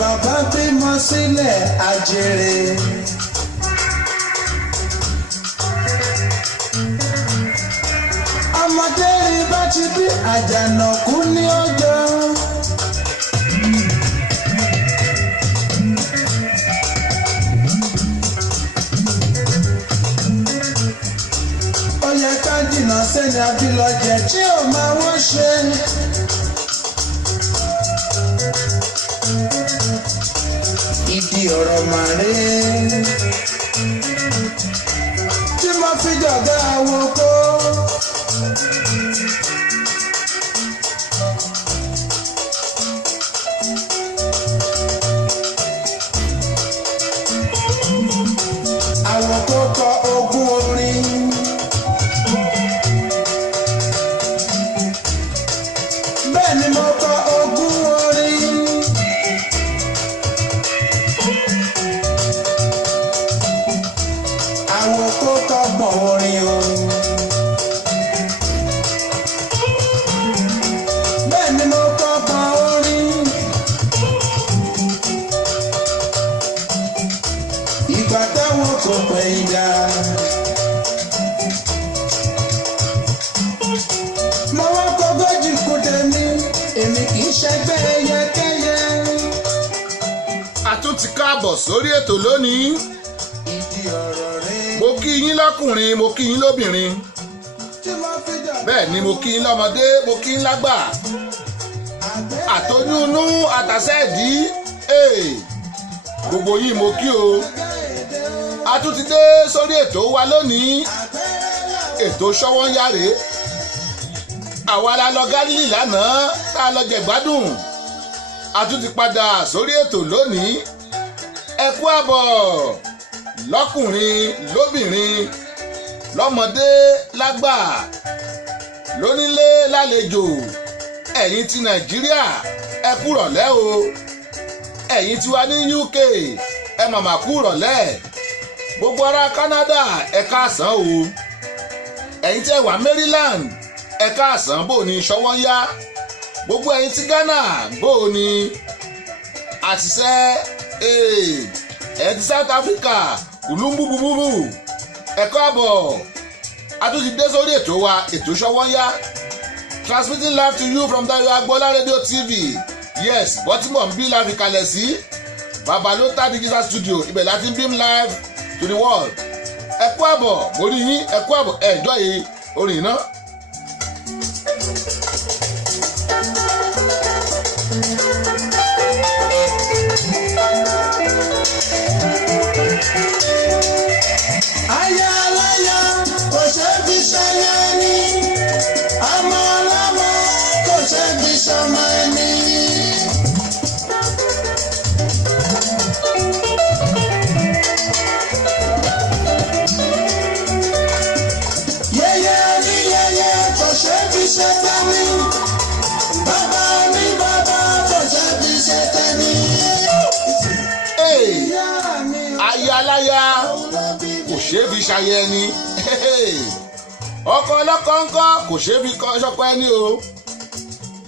mẹ́fà bá bímọ sílẹ̀ àjèrè. ọmọdé rí bá ti bí àjànàkú ní ọjọ́. ó yẹ ká jìnnà sẹ́ni abilọ́jẹ tí ò máa wọ́n ṣe. ìdí ọ̀rọ̀ màrí tí mo fi jọ̀gá àwọn kó. àwọn tó kọ ogún orin. bẹ́ẹ̀ ni mo kọ ogún orin. àwọn tó kọ gbọ̀n orin o. bẹ́ẹ̀ ni mo kọ gbọ̀n orin. ìgbà táwọn kò pẹ̀yìn dà. mo wá kọ́gọ́jì kú tèmi èmi kì í ṣẹgbẹ́ ẹyẹkẹ́yẹ. a tún ti káàbọ̀ sórí ètò lónìí. ìdí ọ̀rọ̀ rẹ̀. mo kí yín lọ́kùnrin mo kí yín lóbìnrin tí mo fi jọ. bẹ́ẹ̀ ni mo kí yín lọ́mọdé mo kí yín lágbà àtọ́júnú àtàsẹ́ẹ̀dí gbogbo yín mo kí o. a tún ti dé sórí ètò wa lónìí ètò Ṣọ́wọ́nyá. àwa la lọ Gálílì lánàá tá a lọ jẹ̀gbádùn. a tún ti padà sórí ètò lónìí. ẹ kú àbọ̀ lọ́kùnrin lóbìnrin lọ́mọdé lágbà lónílé lálejò ẹ̀yin ti Nàìjíríà ẹ kú rọ̀lẹ́ o. ẹ̀yin ti wà ní UK ẹ màmá kú rọ̀lẹ́. gbogbo ará Canada ẹ káàsán o. ẹ̀yin tí ẹ wà Maryland ẹ káàsán bò ní Ṣọ́wọ́nyá. gbogbo ẹ̀yin tí Ghana bò ní àtisẹ́ ẹ̀yin tí South Africa kùlùmbùbùbù ẹ káàbọ̀. a tún ti dé sórí ètò wa ètò Ṣọ́wọ́nyá transmitting live to you from Dayo Agbola Radio TV. yes Baltimore ń bí láfi kalẹ̀ sí Babalota Digital Studio ibẹ̀ láti ń beam live to the world. ẹ kú àbọ̀ mo rí yín ẹ kú àbọ̀ ẹ enjoy orin náà. aya aláya kò ṣe fi ṣayá ni. ọmọ ọlọ́mọ kò ṣe fi ṣọmọ ẹni. yẹyẹ oníyẹyẹ kò ṣe fi ṣe tẹ́ni. bàbá ní bàbá kò ṣe fi ṣe tẹ́ni. ìyá mi aya aláya kò ṣeé fi ṣayẹ ẹni. ọkọ ọlọ́kọ ńkọ́ kò ṣeé fi ṣọkọ ẹni o.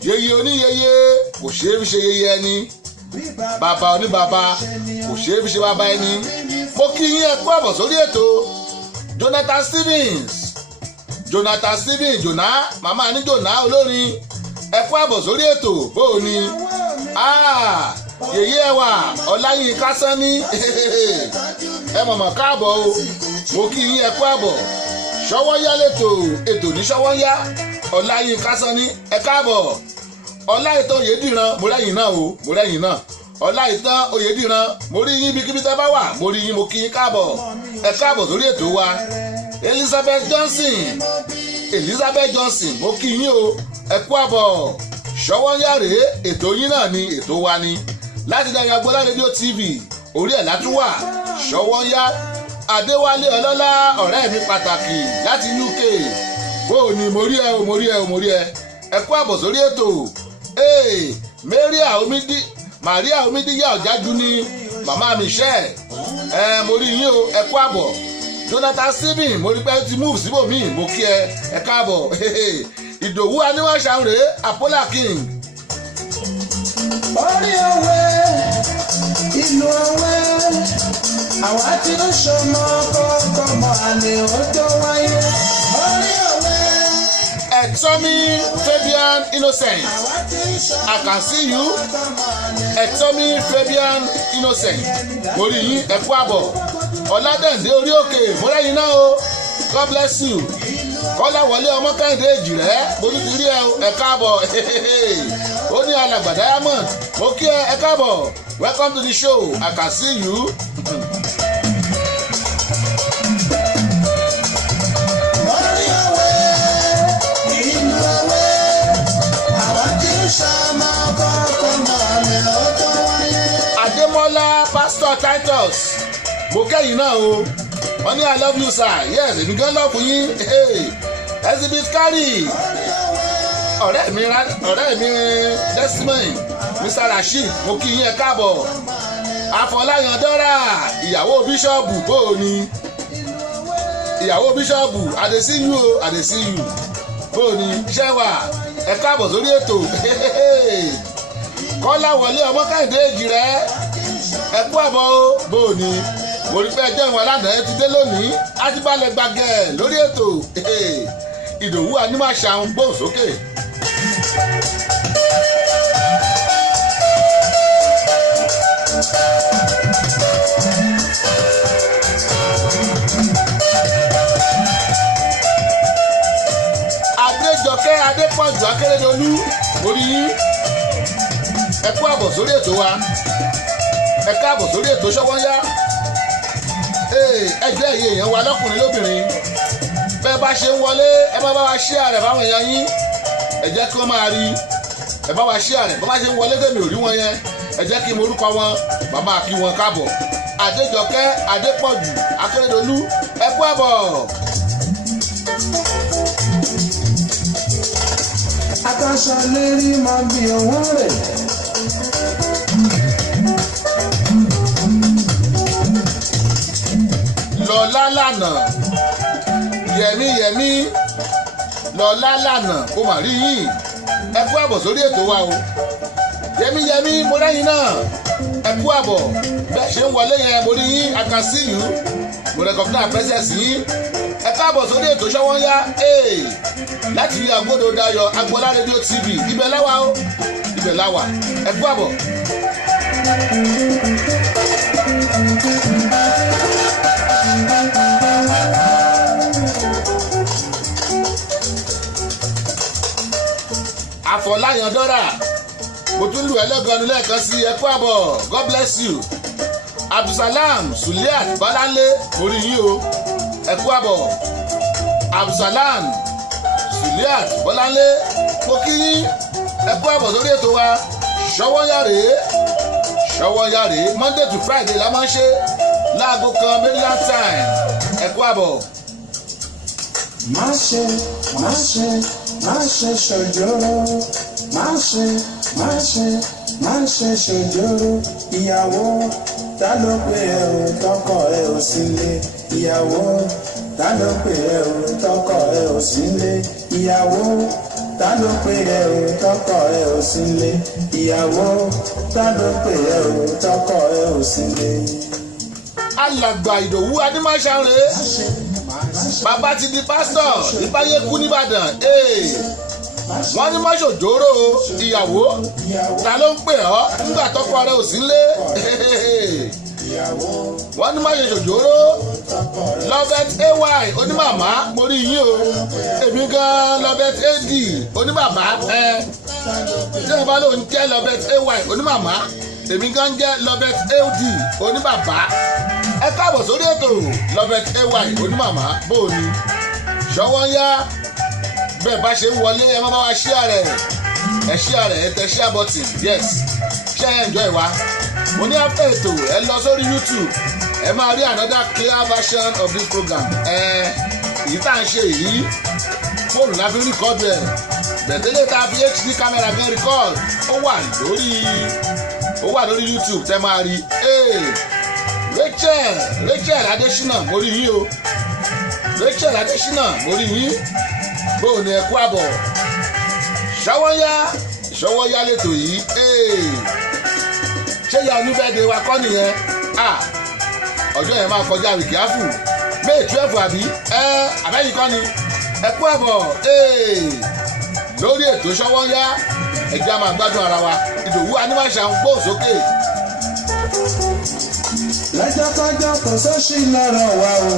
yeye oníyeye kò ṣeé fi ṣe yeye ẹni. bàbá oníbàbá kò ṣeé fi ṣe bàbá ẹni. mo kí yín ẹ kú àbọ̀ sórí ètò Jonathan Stevens jona màmá ní jona olórin ẹ kú àbọ̀ sórí ètò bóò ni yèyé ẹwà Ọláyínká Sanni ẹ mọ̀mọ́ káàbọ̀ o. mo kí yín ẹ kú àbọ̀ Ṣọ́wọ́nyá ètò ní Ṣọ́wọ́nyá Ọláyínká Sanni ẹ káàbọ̀. Ọláìtàn Oyèdìran mo rẹ́yìn náà o mo rẹ́yìn náà. Ọláìtàn Oyèdìran mo rí yín ibikíbi tẹ́ bá wà mo rí yín mo kí yín káàbọ̀ ẹ káàbọ̀ sórí ètò wa. Elizabeth Johnson mo kí yín o ẹ kú àbọ̀. Ṣọ́wọ́nyá ètò yín náà ni ètò wa ni láti Dayo Agbola Radio TV orí ẹ̀ látúwà Ṣọ́wọ́nyá. Adéwálé Ọlọ́lá ọ̀rẹ́ mi pàtàkì láti UK bó o ní mo rí ẹ ẹ kú àbọ̀ sórí ètò. Maria Omidiya Ọ̀jájú ni màmá Michelle mo rí yín o ẹ kú àbọ̀. Jonathan Stephen mo rí pé ti move síbòmíì mo kí ẹ káàbọ̀. Ìdòwú Aníwáṣà rèé Apollo King. orí òwe ìlú ọwẹ́ àwa tí ó ṣọmọ kọ́kọ́ mọ́ àlè ó tó wáyé orí ọwẹ́. Ẹ̀tọ́mí Fabian Innocent, I can see you. Ẹ̀tọ́mí Fabian Innocent, mo rí yín ẹ̀kú àbọ̀. Ọ̀làdẹ̀ǹdé orí òkè mọ́lẹ́yìn náà o, God bless you. Kọ́lá wọlé ọmọ Kẹ́hìndé èjì rẹ̀ bójú ti rí ẹ káàbọ̀. Ó ní alàgbà Diamond, mo kí ẹ káàbọ̀. Welcome to the show, I can see you. Adémọ́lá Pastor Titus, mo kẹ́yìn náà o. Wọ́n ní I love you sir, yes èmi gan love yín. Exhibit carry ọ̀rẹ́ mi Desmond Mr. Rasheed, mo kí yín ẹ káàbọ̀. Afọláyan Dọ́rà ìyàwó bíṣọ́ọ̀bù bóòní, ìyàwó bíṣọ́ọ̀bù àdèsíyù o àdèsíyù bóòní ṣẹ́wà ẹ káàbọ̀ sórí ètò. Kọ́lá wọlé ọmọ Kẹ́hìndé èjì rẹ̀ ẹ kú àbọ̀ o bóòní. Mo rí pé ẹjọ́ ìwọ̀n aládàá ti dé lónìí ájíbalẹ̀ gbàgẹ̀ lórí ètò. Ìdòwú Anímàṣà ń gbóhùn sókè. Adéjọkẹ́ Adépọ̀jù Akérèdọ́lù, orí yín ẹ kú àbọ̀ sórí ètò wa, ẹ káàbọ̀ sórí ètò Ṣọ́wọ́nyá. Ẹgbẹ́ ẹ̀yẹ èèyàn wa lọ́kùnrin lóbìnrin, bẹ́ẹ̀ bá ṣe ń wọlé ẹ bá wa share rẹ̀ fáwọn èèyàn yín, ẹ jẹ́ kí wọ́n máa rí, ẹ bá wa share rẹ̀ bá bá ṣe ń wọlé tèmi ò rí wọn yẹn, ẹ jẹ́ kí n morúkọ wọn bàbá kí wọn káàbọ̀. Adéjọkẹ́ Adépọ̀jù Akérèdọ́lù ẹ kú àbọ̀. Àkàṣà lérí máa bí owó rẹ̀. Lọ́lá lànà yẹmí lọ́lá lànà kó mà rí yín ẹ kú àbọ̀ sórí ètò wa o. Yẹmí mo lẹ́yìn náà ẹ kú àbọ̀ bẹ́ẹ̀ ṣe ń wọlé yẹn mo rí yín I can see you, mo recognize presence yín ẹ káàbọ̀ sórí ètò Ṣọ́wọ́nyá láti rí Agbódò Dayọ̀ Agbọ́lá rédíò TV ibẹ̀ láwa o ibẹ̀ láwa ẹ kú àbọ̀. Afọláyan Dọ́rà, mo tún lù ẹlẹ́gànnú lẹ́ẹ̀kan sí ẹ kú àbọ̀, God bless you. Abdulsalam Suliat Bọ́láńlé, mo rí yín o ẹ kú àbọ̀. Abdulsalam Suliat Bọ́láńlé, mo kí yín ẹ kú àbọ̀ sórí ètò wa Ṣọ́wọ́nyá rèé Monday to Friday la máa ń ṣe láago kan Maryland time ẹ kú àbọ̀. Má ṣe ṣòjóró, má ṣe ṣòjóró. Ìyàwó ta ló pè ẹ́ o tọkọ ẹ ò sílé. Ìyàwó ta ló pè ẹ́ o tọkọ ẹ ò sílé. Ìyàwó ta ló pè ẹ́ o tọkọ ẹ ò sílé. Ìyàwó ta ló pè ẹ́ o tọkọ ẹ ò sílé. Alàgbà Ìdòwú Anímàṣà rèé bàbá ti di pásítọ̀ ìbáyé kú nìbàdàn. Wọ́n ní mọ́ṣọ̀jóró ìyàwó ta ló ń pè ọ́ nígbà tọ́kọ rẹ̀ ò sí lé. Wọ́n ní mọ́ṣọ̀jóró Lovett AY onímàmá mo rí yín o, èmi gan Lovett AD oníbàbá tí wọ́n bá lóun jẹ́ Lovett AY onímàmá èmi gan jẹ́ Lovett AD oníbàbá. Ẹ káàbọ̀ sórí ètò Lovett AY onímàmá bóòní Ṣọ́wọ́nyá. Bẹ́ẹ̀ bá ṣe ń wọlé ẹ má bá wa share rẹ̀ ẹ share rẹ̀ ẹ tẹ share button yes ṣé ẹ enjoy wa. Mo ní after ètò ẹ lọ sórí YouTube ẹ máa rí another clear version of this program. Èyí tá à ń ṣe yìí fóònù la fi ń rìkọ́dù ẹ̀ bẹ̀tẹ́lẹ̀ tá a fi HD camera gan record ó wà lórí YouTube tẹ́ máa rí. Rachel Adésínà mo rí yín o Rachel Adésínà mo rí yín bóò ní ẹ kú àbọ̀. Ṣọ́wọ́nyá lẹ́tọ̀ yìí ṣé ìyá oníbẹ̀dẹ̀ wa kọ́ nìyẹn ọjọ́ yẹn máa kọjá rìkíáfù May 12 àbí àbẹ́yìn kọ́ ni ẹ kú ẹ̀bọ̀ lórí ètò Ṣọ́wọ́nyá ẹ̀jẹ̀ a máa gbádùn ara wa Ìdòwú Animasha ń gbóhùn sókè. lọ́jọ́kọ́jọ́ kò sóṣì lọ́rọ̀ wa o.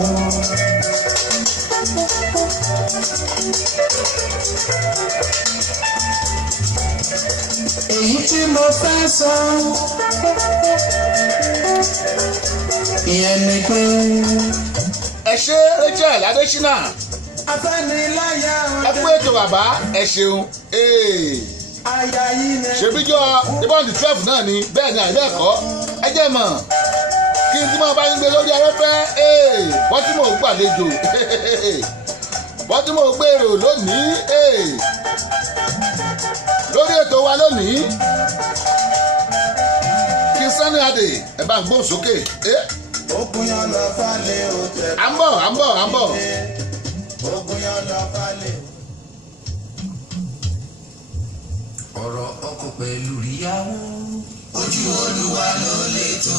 èyí tí mo fẹ́ sọ ìyẹn ni pé. ẹ ṣé Rachel Adésínà afẹ́niláyà ẹ kú ètò bàbá ẹ ṣeun aya yìí ni. ṣèbíjọ ìbọn 12 náà ni bẹ́ẹ̀ ni àìbẹ́ ẹ̀kọ́ ẹ jẹ́ mọ̀ kí n tí mo bá ń gbé lórí afẹ́fẹ́ bọ́ tí mò ń gbàlejò bọ́ tí mò ń gbèrò lónìí lórí ètò wa lónìí kí Sunny Adé ẹ bá ń gbóhùn sókè. ogun yan lọ falẹ̀ o tẹ̀. à ń bọ̀. ogun yan lọ falẹ̀. ọ̀rọ̀ ọkọ pẹ̀lú ìyàwó ojú Olúwa ló lè tó.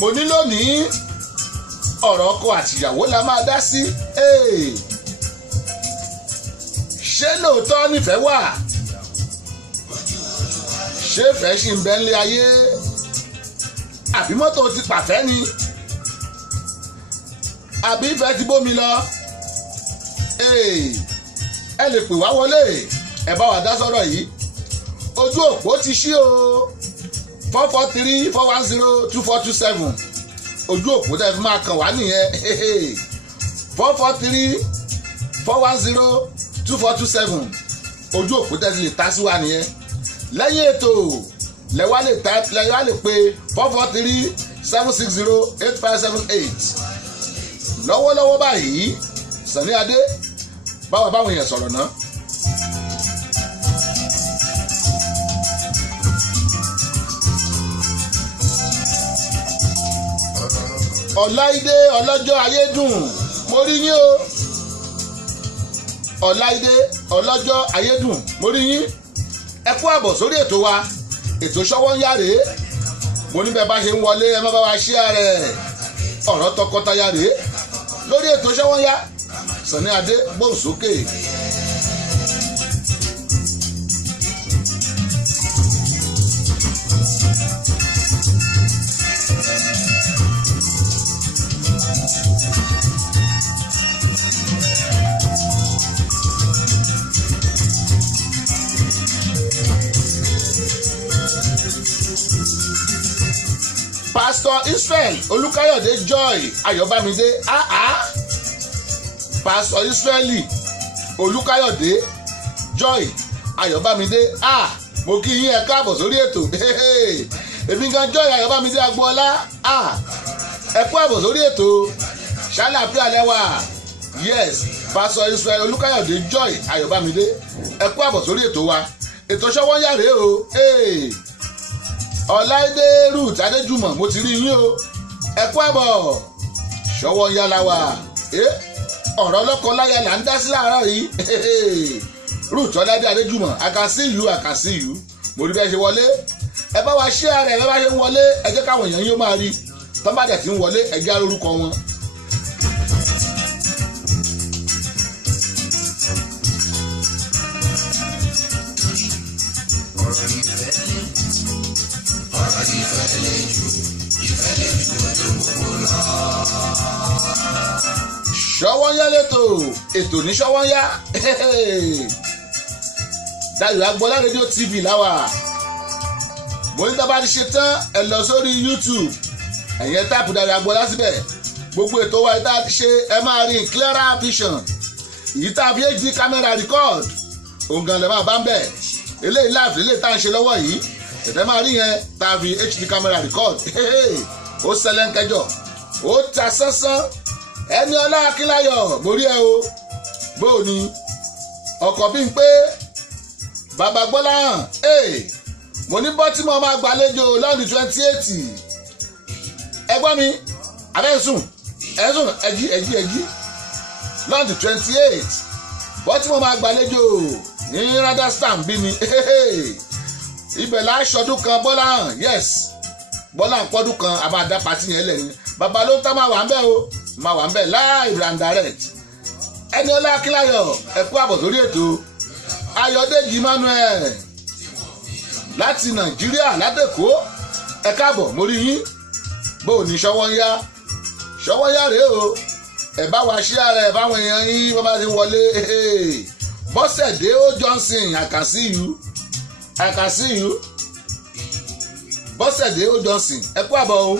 mo ní lónìí ọ̀rọ̀ ọkọ àtìyàwó la máa dá sí. ṣé lóòótọ́ nífẹ̀ẹ́ wà? ṣé ìfẹ́ ṣì ń bẹ nílé ayé? àbí mọ́tò ti pàfẹ́ ni? àbí ìfẹ́ ti bómi lọ? ẹ lè pè wá wọlé ẹ bá wa dá sọ́rọ̀ yìí ojú òpó ti ṣí o 443-410-2427 ojú òpó tẹ́ fi máa kàn wá nìyẹn 443-410-2427 ojú òpó tẹ́ fi lè ta sí wa nìyẹn lẹ́yìn ètò lẹ́wà lè pè 443-760-8578 lọ́wọ́lọ́wọ́ báyìí Sunny Adé báwọn èèyàn sọ̀rọ̀ náà. Ọláìdé ọlọ́jọ́ ayédùn mo rí yín o. Ọláìdé ọlọ́jọ́ ayédùn mo rí yín. ẹ kú àbọ̀ sórí ètò wa ètò Ṣọ́wọ́nyá rèé mo ní bẹ́ẹ̀ bá ṣe ń wọlé ẹ má bá wa share rẹ̀ ọ̀rọ̀ tọkọtaya rèé lórí ètò Ṣọ́wọ́nyá Sunny Adé gbóhùn sókè. Pastor Israel Olúkáyọ̀dé Joy Ayọ̀bámidé Pastor Israeli Olúkáyọ̀dé Joy Ayọ̀bámidé mo kí yín ẹ káàbọ̀ sórí ètò èmi gan Joy Ayọ̀bámidé Agboola ẹ kú àbọ̀ sórí ètò ṣàlàáfíà lẹ́wà yes Pastor Israel Olúkáyọ̀dé Joy Ayọ̀bámidé ẹ kú àbọ̀ sórí ètò wa ètò Ṣọ́wọ́nyá rèé o Ọláìdé Ruth Adéjùmọ̀ mo ti rí yín o ẹ kú àbọ̀ Ṣọ́wọ́nyá la wà ọ̀rọ̀ lọ́kọ-láya là ń dá sí láàárọ̀ yìí Ruth Ọláìdé Adéjùmọ̀ I can see you mo rí bẹ́ẹ̀ ṣe wọlé ẹ bá wa share rẹ̀ ẹ bá ṣe ń wọlé ẹ jẹ́ káwọn èèyàn yóò máa rí tọ́ba dẹ̀ ti ń wọlé ẹ jẹ́ orúkọ wọn. Ṣọ́wọ́nyá lẹ́tọ̀ ètò ní Ṣọ́wọ́nyá Dayọ̀ Agboola rédíò TV láwà mo ní tábà ti ṣe tán ẹ lọ sórí YouTube ẹ̀yẹn táàpù Dayọ̀ Agboola síbẹ̀ gbogbo ètò wa ìta ti ṣe ẹ máa rí clearer vision èyí tá a fi HD camera record òǹgàn lè máa bá ń bẹ̀ eléyìí live eléyìí tá à ń ṣe lọ́wọ́ yìí tẹ̀tẹ̀ máa rí yẹn tá a fi HD camera record ó ṣẹlẹ̀ ń kẹjọ ó ta sánsán ẹni ọlá Akínláyọ̀ mo rí ẹ o bó o ní ọkọ̀ bí n pé bàbá Gbọ́láhàn mo ní bọ́ tí mo máa gbàlejò lọ́ọ̀dún 28 ẹgbọ́n mi abẹ́sùn ẹjí lọ́ọ̀dún 28 bọ́ tí mo máa gbàlejò ní Rajasthan bí ni ibẹ̀ láṣọdún kan Bọ́lá hàn yes Bọ́lá ń pọ́dún kan a máa dá pàtí yẹn lẹ̀ ni bàbá ló ń tán máa wà ń bẹ̀ o máa wà ń bẹ̀ live and direct. Ẹniọlá Akínláyọ̀ ẹ kú àbọ̀ sórí ètò. Ayọ̀dèjì Emmanuel láti Nàìjíríà ládèkó ẹ káàbọ̀ mo rí yín bó o ní ṣọwọ́ ń yá rèé o ẹ bá wa ṣí ara ẹ báwọn èèyàn yín bá ti wọlé Bọ́sẹ̀dé ó Johnson I can see you Bọ́sẹ̀dé ó Johnson ẹ kú àbọ̀ o.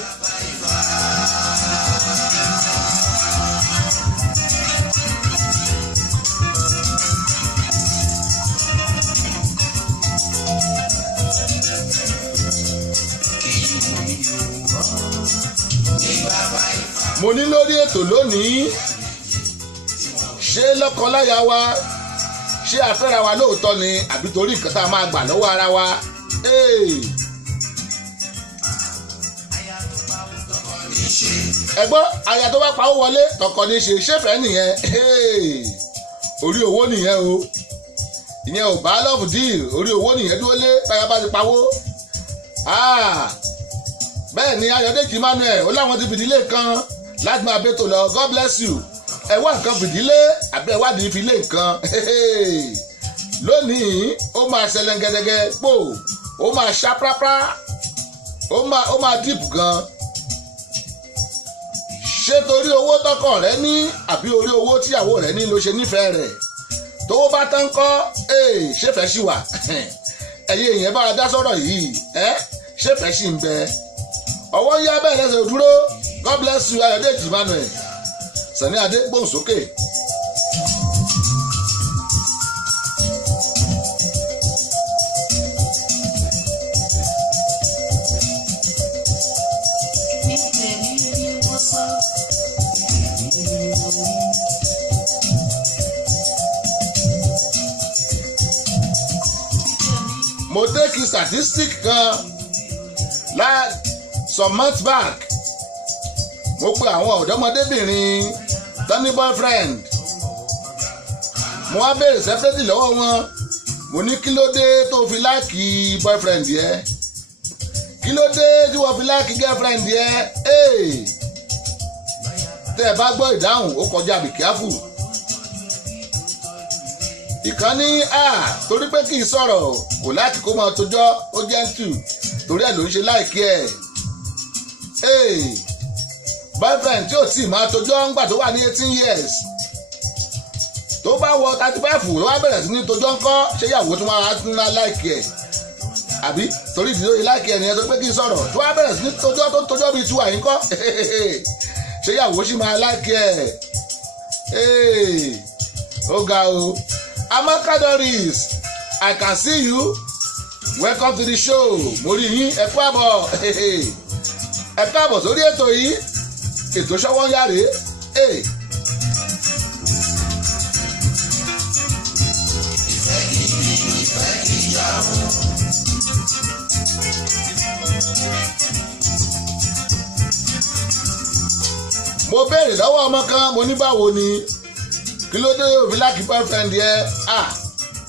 Mo ní lórí ètò lónìí ṣé lọ́kọláya wa ṣé afẹ́ra wa lóòótọ́ ni àbí torí nǹkan tá a máa gbà lọ́wọ́ ara wa. Ẹ̀gbọ́n aya tó bá pawó wọlé tọkọ ní ṣe ṣéfẹ́ nìyẹn orí owó nìyẹn o ìyẹn ò bá love deal orí owó nìyẹn dúró lé táyà bá ti pawó. Bẹ́ẹ̀ ni Ayọ̀dèjì Emmanuel ó láwọn ti fìdílé kan láti máa bẹ́tò lọ God bless you ẹ wá nǹkan fìdílé àbí ẹ wádìí ìfilé nǹkan lónìí ó máa ṣẹlẹ̀ gẹ́gẹ́ pò ó máa ṣá prápá ó máa deep gan. Ṣé torí owó tọkọ rẹ ní àbí orí owó tíyàwó rẹ ní ló ṣe nífẹ̀ẹ́ rẹ̀ tówó bá tán kọ́ ṣéfẹ́ ṣì wà ẹ̀yin èèyàn bá dá sọ̀rọ̀ yìí ṣéfẹ́ ṣì ń bẹ ọwọ́ yá bẹ́ẹ̀ lẹ́sẹ̀ dúró God bless you Ayọ̀dèjì Emmanuel Sani Adé gbóhùn sókè. Mo take statistic kan some months back mo pe àwọn ọ̀dọ́mọdébìnrin tó ní boyfriend mo wá béèrè separate lọ́wọ́ wọn mo ní kí ló dé tó fi láìkì boyfriend yẹ kí ló dé tí wọ́n fi láìkì girlfriend yẹ tẹ́ ẹ bá gbọ́ ìdáhùn ó kọjá be careful. Ìkànnì torí pé kì í sọ̀rọ̀ kò láti kó máa tójọ́ ó gentle torí ẹ̀ ló ń ṣe láìkí ẹ̀. Boyfriend tí ò tí máa tójọ́ ńgbà tó wà ní 18 years tó bá wọ 35 ló wá bẹ̀rẹ̀ sí ní tójọ́ ńkọ́ ṣé ìyàwó tó máa tún ná láìkí ẹ̀ àbí torí ìdílé láìkí ẹ̀ nìyẹn tó pé kí n sọ̀rọ̀ tó wá bẹ̀rẹ̀ sí ní tójọ́ tó tójọ́ bíi tiwa yìí ńkọ́ ṣé ìyàwó sì máa láìkí ẹ̀ ó ga o. Amaka Doris I can see you welcome to the show mo rí yín ẹ kú àbọ̀ ẹ káàbọ̀ sórí ètò yìí ètò ṣọwọ́ ń yáre mo béèrè lọ́wọ́ ọmọ kan mo ní báwo ni kí ló dé òfin láti boyfriend yẹ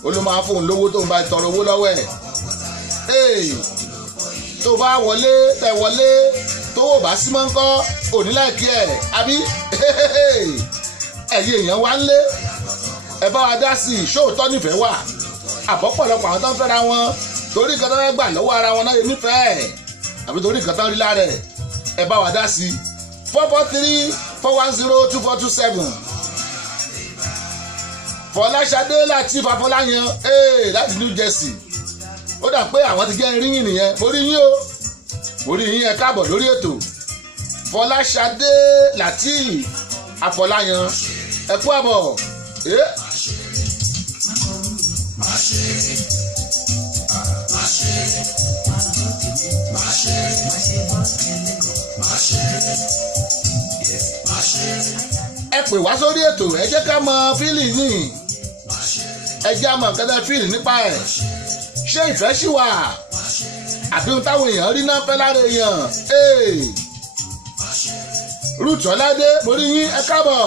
ó ló máa fóun lówó tó ń bá tọrọ owó lọ́wọ́ ẹ̀ tó bá wọlé tẹ wọlé tó wò bá sí mọ́ ń kọ́ òní láìkí ẹ̀ àbí ẹ̀yin èèyàn wá ń lé ẹ bá wa dá sí i ṣóòótọ́ nífẹ̀ẹ́ wà àbọ̀pọ̀lọpọ̀ àwọn tó ń fẹ́ra wọn torí nǹkan tó fẹ́ gbà lọ́wọ́ ara wọn náà yẹ nífẹ̀ẹ́ àbí torí nǹkan tó ń rí lára ẹ̀ ẹ bá wa dá sí i 443-410-2427 Fọláṣadé láti Fafọláyan láti New Jersey ó dà pé àwọn ti jẹ́ iríyìn nìyẹn mo rí yín o mo rí yín ẹ káàbọ̀ lórí ètò Fọláṣadé láti Afọláyan ẹ kú àbọ̀ ẹ pè wá sórí ètò ẹ jẹ́ ká mọ fíìlì yìí ẹ jẹ́ àmọ̀ kẹ́tẹ́ fíìlì nípa ẹ̀ ṣé ìfẹ́ ṣì wà àbí ohun táwọn èèyàn rí náà fẹ́ lára èèyàn Ruth Ọládé mo rí yín ẹ káàbọ̀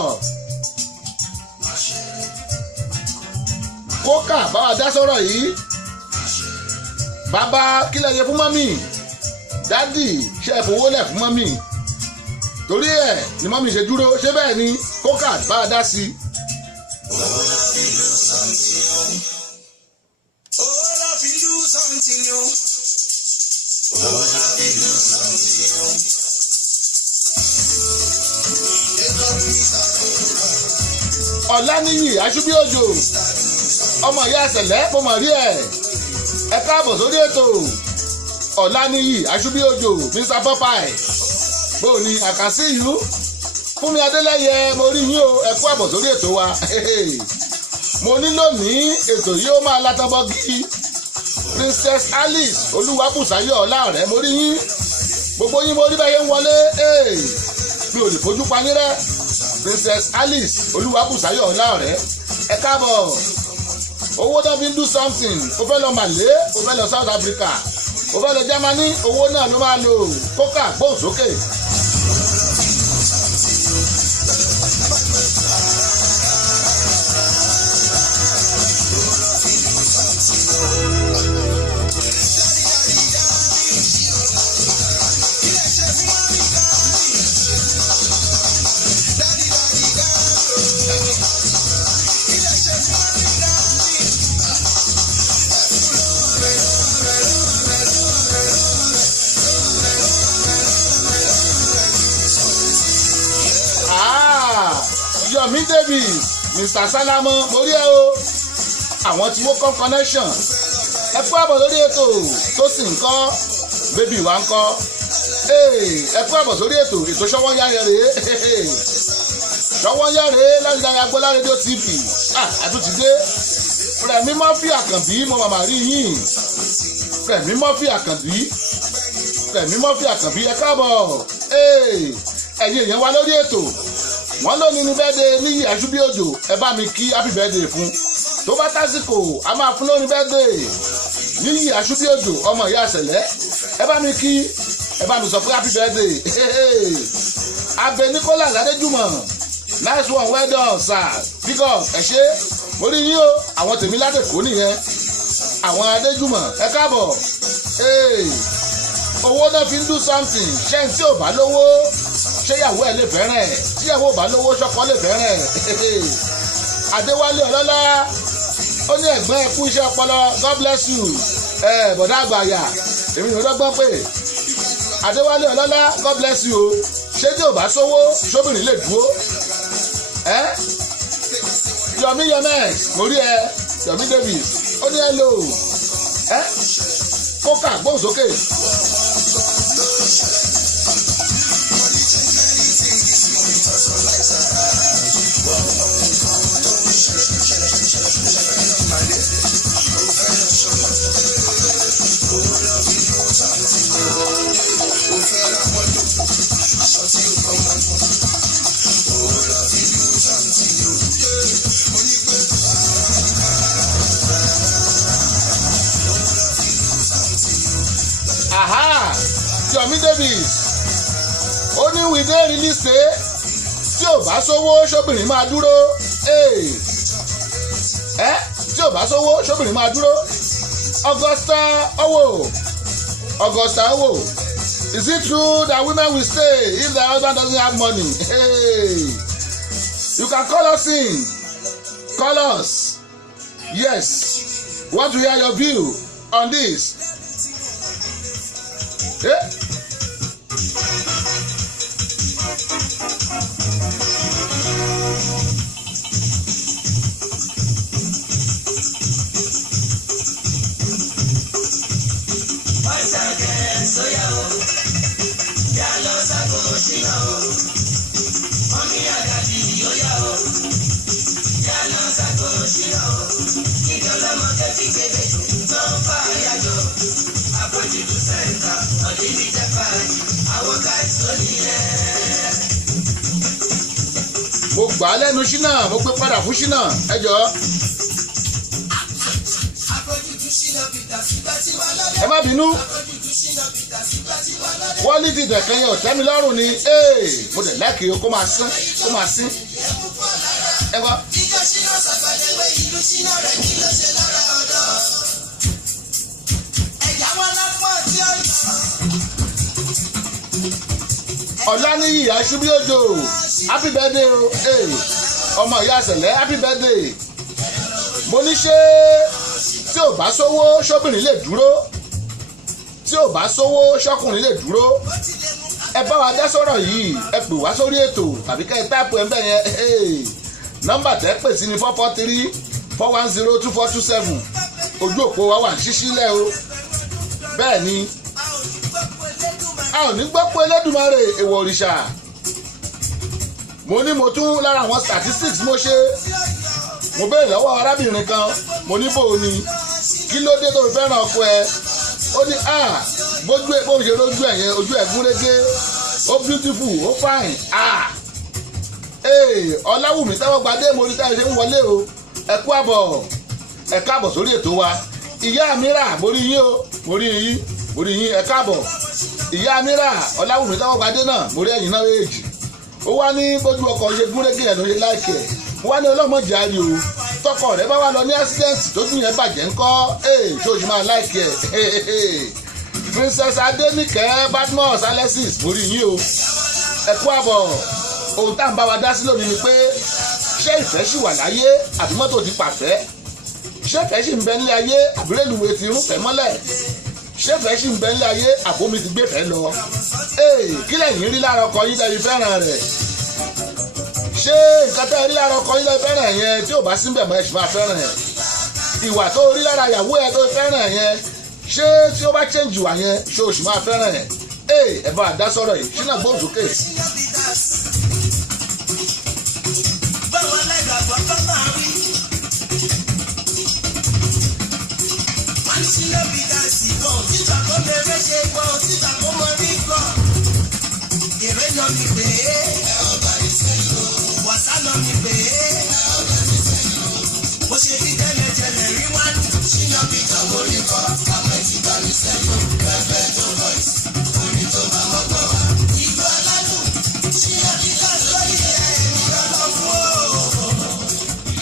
kókà bá wa dá sọ̀rọ̀ yìí. Bàbá kí lẹ yẹ fún mọ́mì? Dádì ṣe é fowó lẹ̀ fún mọ́mì? Torí ẹ̀ ni mọ́mì ṣe dúró, ṣé bẹ́ẹ̀ ni? Kókà bá wa dá sí i. Ọláníyì Aṣúbíòjò ọmọ ìyá àṣẹlẹ̀ mo mọ̀ rí ẹ̀. Ẹ káàbọ̀ sórí ètò. Ọláníyì Aṣúbíòjò Mr. Popeye bó ni I can see you. Fúnmi Adélẹ́yẹ mo rí yín o, ẹ kú àbọ̀ sórí ètò wa. Mo ní lónìí ètò yìí ó máa látọ́bọ́gí. Princess Alice Olúwabùsáyọ̀ Ọláọ̀rẹ́ mo rí yín. Gbogbo yín mo rí bẹ́ẹ̀ ń wọlé. Mi ò lè fojú pa yín rẹ́. Princess Alice Olúwabùsáyọ̀ Ọláọ̀rẹ́ ẹ káàbọ̀. Owó tó fi ń do something, o fẹ́ lọ Màlé, o fẹ́ lọ South Africa, o fẹ́ lọ Germany, owó náà ló máa lò. Kókà gbóhùn sókè. Yomi Davis, Mr. Salamo mórí ẹ o. Àwọn tí wọ́n kọ́ connection. Ẹ kú àbọ̀ lórí ètò tó sì ń kọ́ bébì wa ń kọ́. Ẹ kú àbọ̀ sórí ètò Ṣọ́wọ́nyáre rèé. Ṣọ́wọ́nyáre láti dára Agbọ́lá rédíò TV. Àtúntì dé. Rẹ̀mí Murphy Àkànbí mo màmá rí yín. Rẹ̀mí Murphy Àkànbí. Rẹ̀mí Murphy Àkànbí ẹ káàbọ̀. Ẹ̀yin èèyàn wa lórí ètò. Wọ́n lónìí ní bẹ́ẹ̀dẹ̀ Níyì Aṣúbíòjò ẹ bá mi kí happy birthday fún. Tó bá tásìkò a máa fún lónìí birthday. Níyì Aṣúbíòjò ọmọ ìyá àṣẹlẹ̀ ẹ bá mi kí, ẹ bá mi sọ pé happy birthday. Abẹ Nicholas Adéjùmọ̀ nice one well done sir because ẹ ṣe mo rí yín o. Àwọn tèmi ládèkó nìyẹn. Àwọn Adéjùmọ̀ ẹ káàbọ̀. Owó náà fi ń do something ṣé n tí ò bá lówó ṣé ìyàwó ẹ lè fẹ́ràn ẹ̀, tí ìyàwó bá lówó ṣọkọ lè fẹ́ràn ẹ̀. Adéwálé Ọlọ́lá ó ní ẹ̀gbọ́n ẹ kú iṣẹ́ ọpọlọ God bless you. Bọ̀dá àgbàyà èmi ò dọ́gbọ́n pé Adéwálé Ọlọ́lá God bless you o. Ṣé tí ò bá sówó ṣóbìnrin lè dúró? Yomi Yemes mo rí ẹ. Yomi Davis ó ní hello. Kókà gbóhùn sókè. Yomi Davis ó ní we dey really say tí ò bá sówó ṣóbìnrin máa dúró. Tí ò bá sówó ṣóbìnrin máa dúró. Augusta Owo is it true that women will stay if their husband doesn't have money? You can call us in. Call us. Yes. Want to hear your view on this? Mo gbà á lẹ́nu ṣínà, mo gbé padà fún ṣínà, ẹ jọ̀ọ́. Ẹ má bínú. Quality ìdẹ̀kẹ́ yẹn ò tẹ́ mi lọ́rùn ni. Mo dẹ̀ láìkì kó máa sín. Ẹ ẹ gbọ́. Ìjọ ṣínà sàgbàdéwé ìlú ṣínà rẹ̀ kí ló ṣe lára ọ̀dọ́. Ẹ̀yà wọn lápá tí ó yọ. Ọláníyì Aṣíbíòjò happy birthday o ọmọ ìyá Sẹ̀lẹ̀ happy birthday. Mo ní ṣé tí ò bá sówó ṣóbìnrin lè dúró tí ò bá sówó ṣọkùnrin lè dúró. Ẹ bá wa dá sọ̀rọ̀ yìí ẹ pè wá sórí ètò tàbí kẹ́ ẹ táàpù ẹ̀ ń bẹ̀ yẹn nọ́mbà tẹ́ pè sí ni 443-410-2427 ojú òpó wa wà ní ṣíṣílẹ̀ o. Bẹ́ẹ̀ ni a ò ní gbọ́ pé Elédùmarè èèwọ̀ òrìṣà. Mo ní mo tún lára àwọn statistics mo ṣe mo béèrè lọ́wọ́ arábìnrin kan mo ní bò ó ni kí ló dé tó fi fẹ́ràn ọkọ ẹ. Ó ní bójú ẹ bóun ṣe lójú ẹ yẹn ojú ẹ gúnrégé ó beautiful ó fine Ọláwùmí Tẹ́wọ́gbadé mo rí táyà ṣe ń wọlé o ẹ kú àbọ̀ ẹ káàbọ̀ sórí ètò wa. Ìyá Amira mo rí yín o mo rí yín ẹ káàbọ̀. Ìyá Amira Ọláwùmí Tẹ́wọ́gbadé náà mo rí ẹ̀yìn náà èjì. Ó wá ní bójú ọkọ̀ ṣe gúnrégé ẹ̀ ló ṣe láìkẹ̀ mo wá ní ọlọ́mọdé ayò tọkọ rẹ bá wà lọ ní accident tójú yẹn bàjẹ́ ńkọ́ ṣé oṣù máa láìkẹ̀ Princess Adéníkẹ́ Badmus Alexis mo rí yín o ẹ kú àbọ̀. Ohun tá à ń bá wa dá sí lónìí ni pé ṣé ìfẹ́ ṣì wà láyé àbí mọ́tò ti pàfẹ́? Ṣé ìfẹ́ ṣì ń bẹ nílé ayé àbí rélùwé ti rúfẹ́ mọ́lẹ̀? Ṣé ìfẹ́ ṣì ń bẹ nílé ayé àbómi ti gbéfẹ́ lọ? Kí lẹ̀yin rí lára ọkọ yín tẹ́lẹ̀ fẹ́ràn rẹ̀? Ṣé nǹkan tẹ́ rí lára ọkọ yín tẹ́lẹ̀ fẹ́ràn yẹn tí ò bá síbẹ̀ mọ́ ẹ ṣì máa fẹ́ràn ẹ̀? Ìwà tó rí lára ìyàwó ẹ tó fẹ́ràn yẹn ṣé tí ó bá change ìwà yẹn ṣé o ṣì máa fẹ́ràn ẹ̀? Ẹ bá a dá sọ̀rọ̀ yìí ṣínà gbóhùn sókè.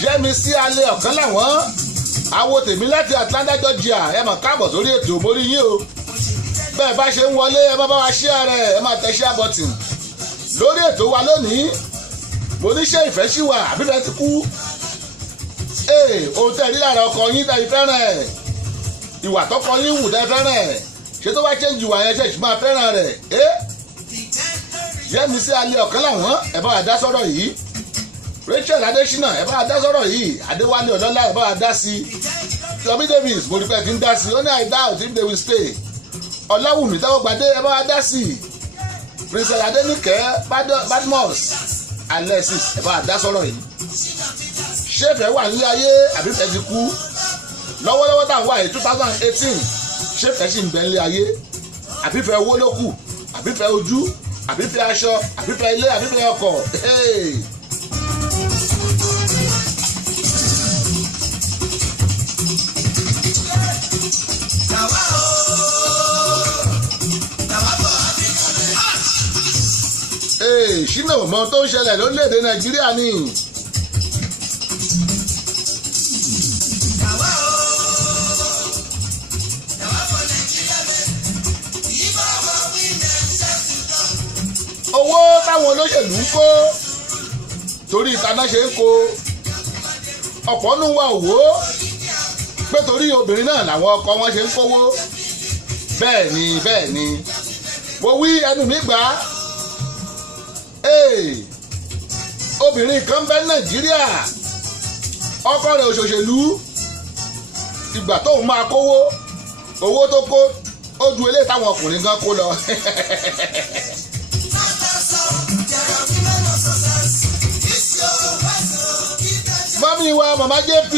Yẹ́mi sí alẹ́ ọ̀kan làwọn àwo tèmi láti Atlanta Georgia ẹ mà káàbọ̀ sórí ètò mórí yín o. Bẹ́ẹ̀ bá ṣe ń wọlé ẹ má bá wa share rẹ̀ ẹ má tẹ share button lórí ètò wa lónìí. Mo ní ṣé ìfẹ́ ṣì wà àbí fẹ́ ti kú? Ohun tẹ́ rí lára ọkọ yín tẹ́ fẹ́ràn ẹ̀, ìwà tọkọ yín wù tẹ́ fẹ́ràn ẹ̀, ṣé tó bá change ìwà yẹn ṣe ṣì máa fẹ́ràn rẹ̀? Yẹ́mi sí alẹ́ ọ̀kan làwọn ẹ bá wa dá sọ̀rọ̀ yìí. Rachel Adésínà ẹ bá wa dá sọ̀rọ̀ yìí. Adéwálé Ọlọ́lá ẹ bá wa dá sí i. Yomi Davis mo rí pé ti ń dá sí i ó ní I doubt if they will stay. Ọláwùmí Tẹ́wọ́gbadé ẹ bá wa dá sí i. Princess Adéníkẹ́ Badmus Alexis ẹ bá wa dá sọ̀rọ̀ yìí. Ṣé ìfẹ́ wà nílé ayé àbí ìfẹ́ ti kú? Lọ́wọ́lọ́wọ́ tá à ń wà yìí 2018 ṣé ìfẹ́ ṣì ń bẹ nílé ayé? Àbí ìfẹ́ owó ló kù? Àbí ìfẹ́ ojú? Àbí ìfẹ́ aṣọ? Àbí ìfẹ́ ilé? Àbí ìfẹ́ ọkọ̀? Ṣínà mọ tó ń ṣẹlẹ̀ lórílẹ̀‐èdè Nàìjíríà ni. Owó táwọn olóṣèlú ń kó torí ìtaná ṣe ń kó ọ̀pọ̀ nù wá òwò pé torí obìnrin náà làwọn ọkọ wọn ṣe ń kówó. Bẹ́ẹ̀ ni mo wí ẹnu mi gbà á. Obìnrin kan bẹ Nàìjíríà ọkọ rẹ̀ òṣòṣèlú ìgbà tóun máa kówó owó tó kó ó ju eléyìí táwọn ọkùnrin gan kó lọ. mọ́mí wa màmá JP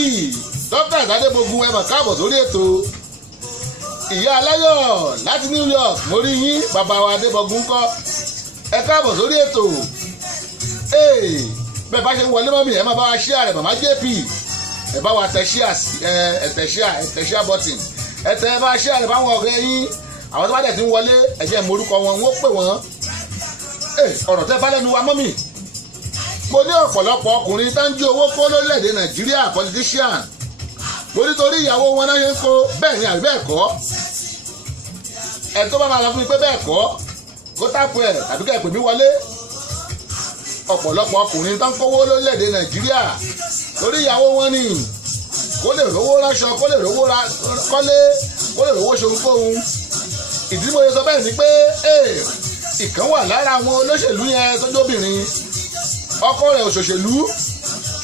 dókítà Adébógun ẹ mà káàbọ̀ sórí ètò. Ìyá Aláyọ̀ láti New York mo rí yín bàbá wa Adébógun kọ́ ẹ káàbọ̀ sórí ètò. Bẹ́ẹ̀ bá ṣe ń wọlé mọ́mí ẹ má bá wa share rẹ̀ màmá JP ẹ bá wa tẹ share button ẹ tẹ bá share rẹ̀ báwọn ọ̀rẹ́ yín àwọn tó bá dẹ̀ ti ń wọlé ẹ jẹ́ morúkọ wọn wọ́n pè wọ́n. Ọ̀rọ̀ tẹ́ bá lẹ́nu wa mọ́mí mo ní ọ̀pọ̀lọpọ̀ ọkùnrin tó ń jí owó kó lórílẹ̀‐èdè Nàìjíríà politician mo nítorí ìyàwó wọn náà ṣe ń kó bẹ́ẹ̀ ni àbí bẹ́ẹ̀ kọ́ ẹ̀ tó bá máa lọ fún mi pé bẹ́ẹ̀ kọ́ kó tàpù ẹ̀ tàbí kẹ́ ẹ̀ pè mí wọlé ọ̀pọ̀lọpọ̀ ọkùnrin tó ń kówó lórílẹ̀‐èdè Nàìjíríà lórí ìyàwó wọn ni kó lè rówó ráṣọ kó lè rówó kọ́lé kó lè rówó ṣohunkóhun ìdí mo yẹ sọ bẹ́ẹ̀ ni pé ìkan wà lára àwọn olóṣèlú yẹn tó jóbìnrin ọkọ rẹ̀ òṣòṣèlú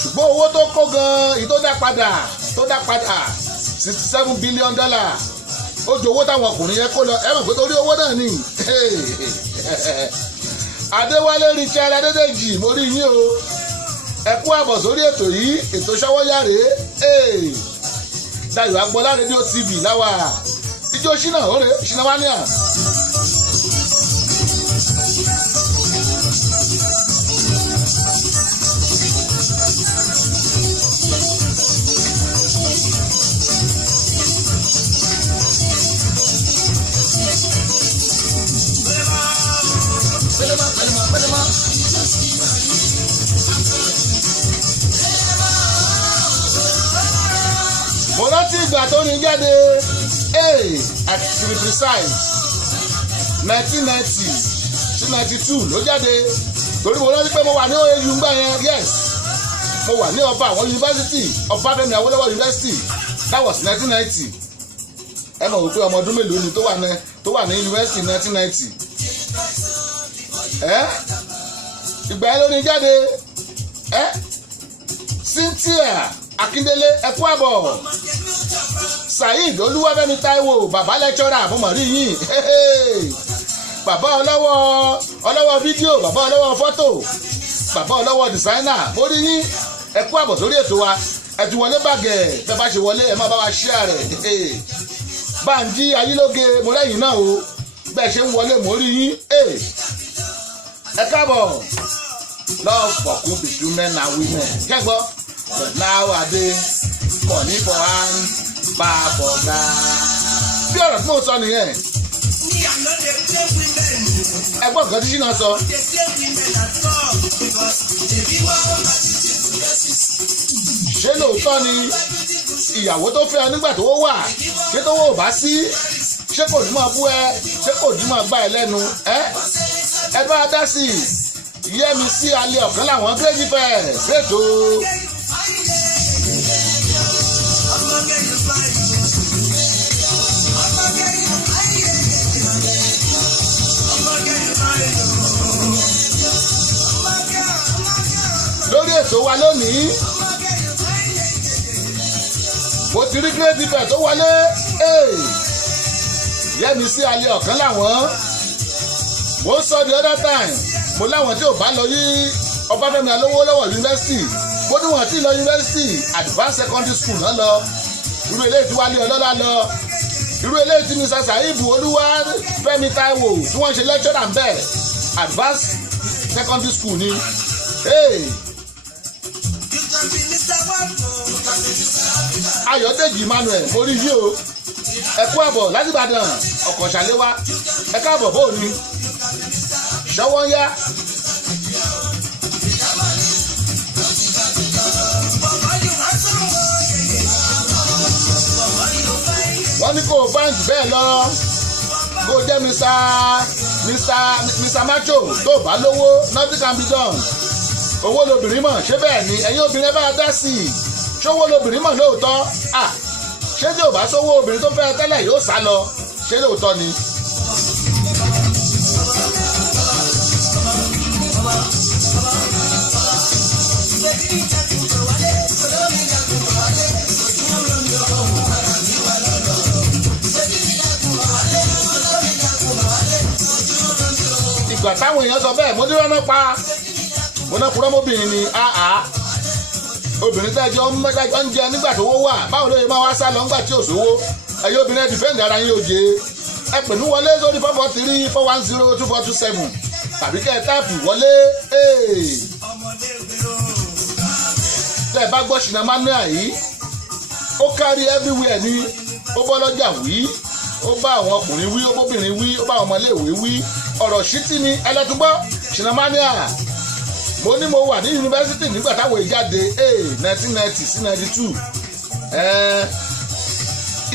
ṣùgbọ́n owó tó kó gan èyí tó dá padà $67 billion ó ju owó táwọn ọkùnrin yẹn kó lọ ẹ mọ̀ pé torí owó náà ni Adéwálé Richard Adédèjì mo rí yín o ẹ kú àbọ̀ sórí ètò yìí ètò Ṣọ́wọ́nyá rèé Dayọ̀ Agbọ́lá rédíò TV láwà ijó ṣínà òre ṣínà mania. Mo rántí ìgbà tó ní jáde at to be precise 1990 sí 92 ló jáde torí mo rántí pé mo wà ní OAU ńgbà yẹn yes mo wà ní ọba àwọn yunifásitì Ọbáfẹ́mi Awólọ́wọ̀ University that was 1990 ẹ mọ̀ wípé ọmọ ọdún mélòó ni tó wà ní yunifásitì 1990 ìgbà yẹn ló ní jáde Cynthia Akíndélé ẹkú àbọ̀ Saheed Olúwafẹ́mi Táíwò bàbá lẹ́kṣọ́rà mo mọ̀ rí yín bàbá ọlọ́wọ́ fídíò bàbá ọlọ́wọ́ fọ́tò bàbá ọlọ́wọ́ dìsáínà mo rí yín ẹkú àbọ̀ sórí ètò wa ẹ̀tù wọlé bàgẹ̀ bẹ́ẹ̀ bá ṣe wọlé ẹ̀ má bá wa ṣíà rẹ̀ Bánjí Ayílóge mo lẹ́yìn náà o bẹ́ẹ̀ ṣe ń wọlé mo rí yín ẹ káàbọ̀ love for good between men and women kẹ́gbọ́. But nowadays, money for hand, bad for God. Bí ọ̀rọ̀ tí mo sọ nìyẹn. Ẹgbọ́n nǹkan tí Ṣínà sọ. Ṣé lóòótọ́ ni ìyàwó tó fẹ́ ọ nígbà tó wà ṣé tó wò bá sí ṣé kò ní máa bú ẹ ṣé kò ní máa gbá ẹ lẹ́nu ẹ bá dá sí Yẹ́misí alẹ́ ọ̀kan làwọn gírèjì fẹ́ ṣètò. Lórí ètò wa lónìí mo ti rí great event tó wọlé Yẹ́misí alẹ́ ọ̀kan làwọn mo sọ the other time mo láwọn tí ò bá lọ yí Ọbáfẹ́mi Awólọ́wọ̀ University mo ní wọn tí lọ University Advanced Secondary School náà lọ irú eléyìí tí Wálé Ọlọ́lá lọ irú eléyìí tí Mr. Saheed Olúwafẹ́mi Táíwò tí wọ́n ṣe lecturer ń bẹ̀ Advanced Secondary School ni. Ayọ̀dèjì Emmanuel mo rí yí o ẹ kú àbọ̀ láti Ìbàdàn ọkọ̀ ṣàléwá ẹ káàbọ̀ bóò ni Ṣọ́wọ́nyá. wọ́n ní kó o báńkì bẹ́ẹ̀ lọ kó o jẹ́ Mr. Macho tó bá lówó nothing can be done owó lobìnrin mọ̀ ṣé bẹ́ẹ̀ ni ẹ̀yin obìnrin bá dá sí i ṣówó lobìnrin mọ̀ lóòótọ́ ṣé tí ò bá sówó obìnrin tó fẹ́ tẹ́lẹ̀ yóò sá lọ ṣé lóòótọ́ ni. ìgbà táwọn èèyàn sọ bẹ́ẹ̀ mo dúró náà pa mo náà kúrọ́ mọ́bìnrin ni obìnrin tẹ́jọ́ ń jẹ nígbà tó wó wà báwo ló yẹ máa wá sá lọ nígbà tí ò sówó ẹ̀yin obìnrin ẹ̀ dìfẹ́ǹdì ara yín òye ẹ pè mí wọlé sórí 443-410-2427 tàbí kẹ́ ẹ táàpù wọlé tẹ́ ẹ bá gbọ́ Ṣínà Mania yìí ó kárí everywhere ni ó bọ́ lọ́jà wí ó bá àwọn ọkùnrin wí ó bóbìnrin wí ó bá àwọn ọmọléèwé wí ọ̀rọ̀ ṣítí ni ẹlẹ́túgbọ́ Ṣínà Mania mo ní mo wà ní yunifásitì nígbà táwọn ìjáde 1990 sí 92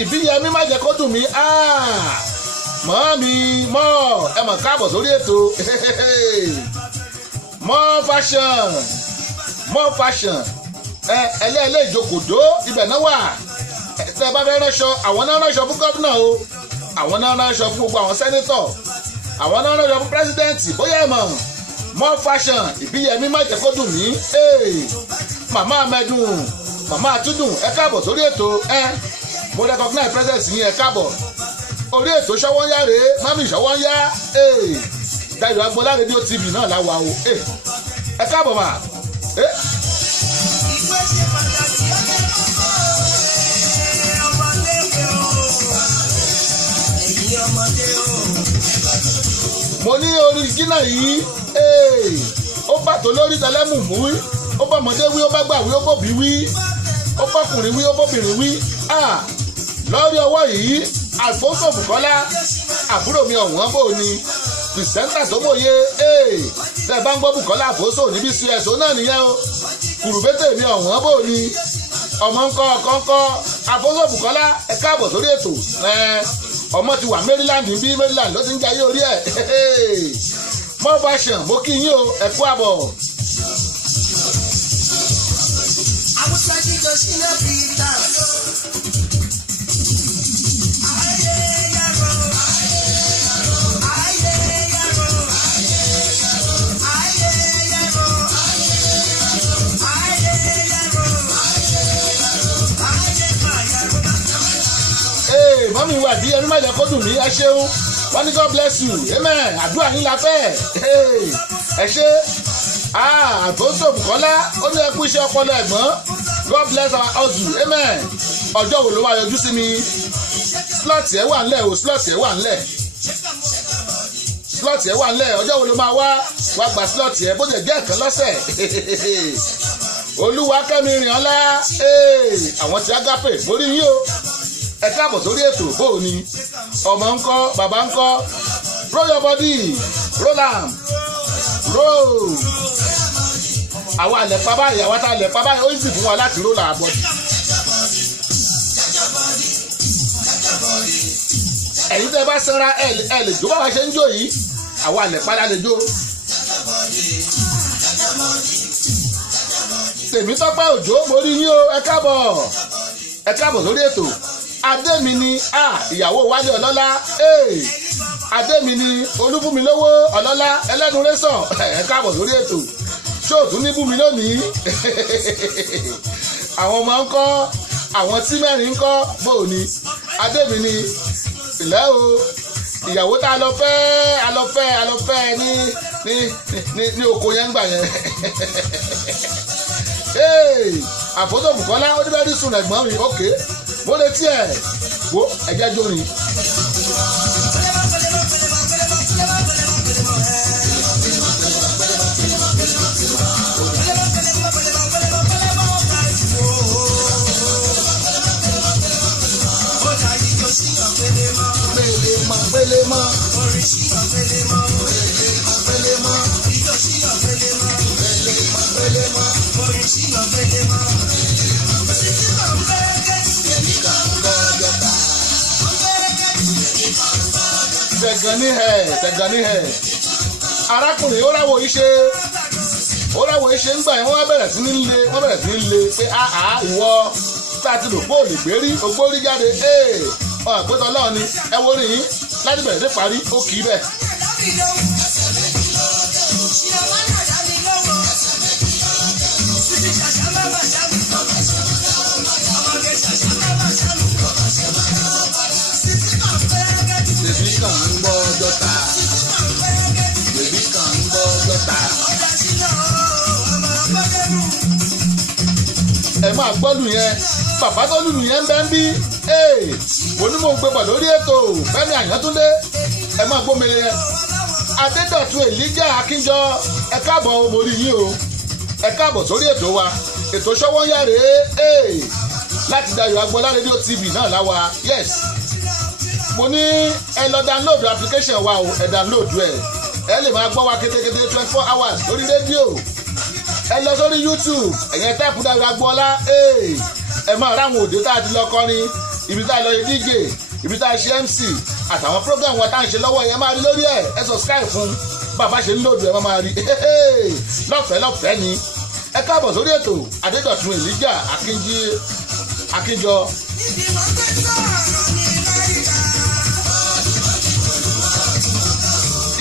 ìbíyẹmí má jẹ́ kó dùn mí mọ́ mi mọ́ ẹ mọ̀ káàbọ̀ sórí ètò more fashion ẹlẹ́ẹ̀lẹ́ ìjókòdó ibẹ̀ náà wà tẹ́ ẹ bá fẹ́ ránṣọ àwọn náà ránṣọ fún gómìnà o àwọn náà ránṣọ fún gbogbo àwọn sẹ́nítọ̀ àwọn náà ránṣọ fún pírẹ́sídẹ́ǹtì bóyá ẹ mọ̀ more fashion ìbíyẹmí má jẹ́ kó dùn mí màmá mẹ́dùn màmá àtúndùn ẹ káàbọ̀ sórí ètò mo recognize presence yín ẹ káàbọ̀ orí ètò Ṣọ́wọ́nyá rèé mami Ṣọ́wọ́nyá Dayọ̀ Agboola rédíò TV náà láwa o ẹ káàbọ̀ mà. mo ní oríjìnà yìí ó bàtò lórí tẹlẹmù mú wí ó bọ́mọdé wí ó bá gbà wí ó bòbí wí ó bọ́kùnrin wí ó bóbìnrin wí lórí ọwọ́ yìí Alfonso Bukola àbúrò mi ọ̀wọ́n bò ní pìrìsẹ́ńtà tó mòye tẹ́ bá ń gbọ́ Bukola Alfonso níbi CSO náà nìyẹn o kùrùbẹ́tẹ̀ mi ọ̀wọ́n bò ní ọmọ ńkọ́ kọ́ńkọ́ Alfonso Bukola ẹ káàbọ̀ sórí ètò ọmọ ti wà Maryland bí Maryland ló ti ń jayé orí ẹ̀ more fashion mo kí yín o ẹ kú àbọ̀. Awusa jíjọ sínú Peter. mọ́mí wà bí ẹni má jẹ́ kó dùn mí ẹ ṣeun wọ́n ní God bless you amen àdúrà yín la fẹ́ ẹ ṣe Alfonso Bukola ó ní ẹkú iṣẹ́ ọpọlọ ẹ̀gbọ́n God bless our hustle amen ọjọ́ wo ló wá yọjú sí mi slot ẹ̀ wà ńlẹ̀ o slot ẹ̀ wà ńlẹ̀ slot ẹ̀ wà ńlẹ̀ ọjọ́ wo ló máa wá gba slot ẹ̀ bó jẹ́ ẹ̀kan lọ́sẹ̀ olúwa kẹ́mi rìn ọ́lá àwọn tí Agape mórí yín o ẹ káàbọ̀ sórí ètò bóò ni ọmọ ńkọ́ bàbá ńkọ́ roll your body roll am roll àwọn àlẹ̀pá báyìí àwọn àlẹ̀pá báyìí ó sì fún wa láti roll our body. ẹ̀yin tẹ́ bá sanra ẹ̀ lè jó báwa ṣe ń jó yìí àwọn àlẹ̀pá la lè jó. Tèmítọ́pẹ́ Òjó mórí yín o ẹ káàbọ̀ lórí ètò. Adémi ni ìyàwó Wálé Ọlọ́lá Adémi ni Olúbùnmilówó Ọlọ́lá ẹlẹ́nu rẹ́sọ̀ ẹ káàbọ̀ lórí ètò ṣóòtú ní bùnmi lónìí àwọn ọmọ ńkọ́ àwọn tí mẹ́rin ńkọ́ bò ní Adémi ni ìlẹ́ o ìyàwó tá a lọ fẹ́ ní oko yẹn ń gbà yẹn Alfonso Bukola ó ní bẹ́ẹ̀ ní sùn ẹ̀gbọ́n mi ókè mo lè tiẹ̀ wo ẹ̀jẹ̀ jórin. tẹ̀gàn ní ẹ̀ arákùnrin ó ráwọ̀ iṣẹ́ ń gbà yẹn wọ́n bẹ̀rẹ̀ sí ní le pé ìwọ tá a ti lò pé ò lè gbérí ogbórí jáde àpótọ́ náà ni ẹ wo rí yín láti bẹ̀rẹ̀ dé parí ó kì í bẹ̀. ẹ máa gbọ́ lù yẹn bàbá tó lùlù yẹn ń bẹ́ ń bí onímọ̀ gbé bọ̀ lórí ètò Fẹ́mi Àyàntúndé ẹ máa gbọ́ mẹ́rin yẹn Adédọ̀tun Èlíjà Akínjọ ẹ káàbọ̀ mórí yín o ẹ káàbọ̀ sórí ètò wa ètò Ṣọ́wọ́nyá rèé láti Dayọ̀ Agboola rédíò TV náà láwa yes mo ní ẹ lọ download application wa o ẹ download ẹ lè máa gbọ́ wa kétékété 24 hours lórí rédíò ẹ lọ sórí YouTube ẹ̀yẹn táìpù Dayọ̀ Agboola ẹ máa ráwọn òde tá a ti lọ kọrin ibi tá a lọ yẹ DJ ibi tá a ṣe MC àtàwọn program wa tá a ń ṣe lọ́wọ́ yẹn máa rí lórí ẹ subscribe fún bàbá ṣe ń lòdù ẹ máa rí lọ́fẹ̀ẹ́ ni ẹ káàbọ̀ sórí ètò Adédọ̀tun Elijah Akínjọ.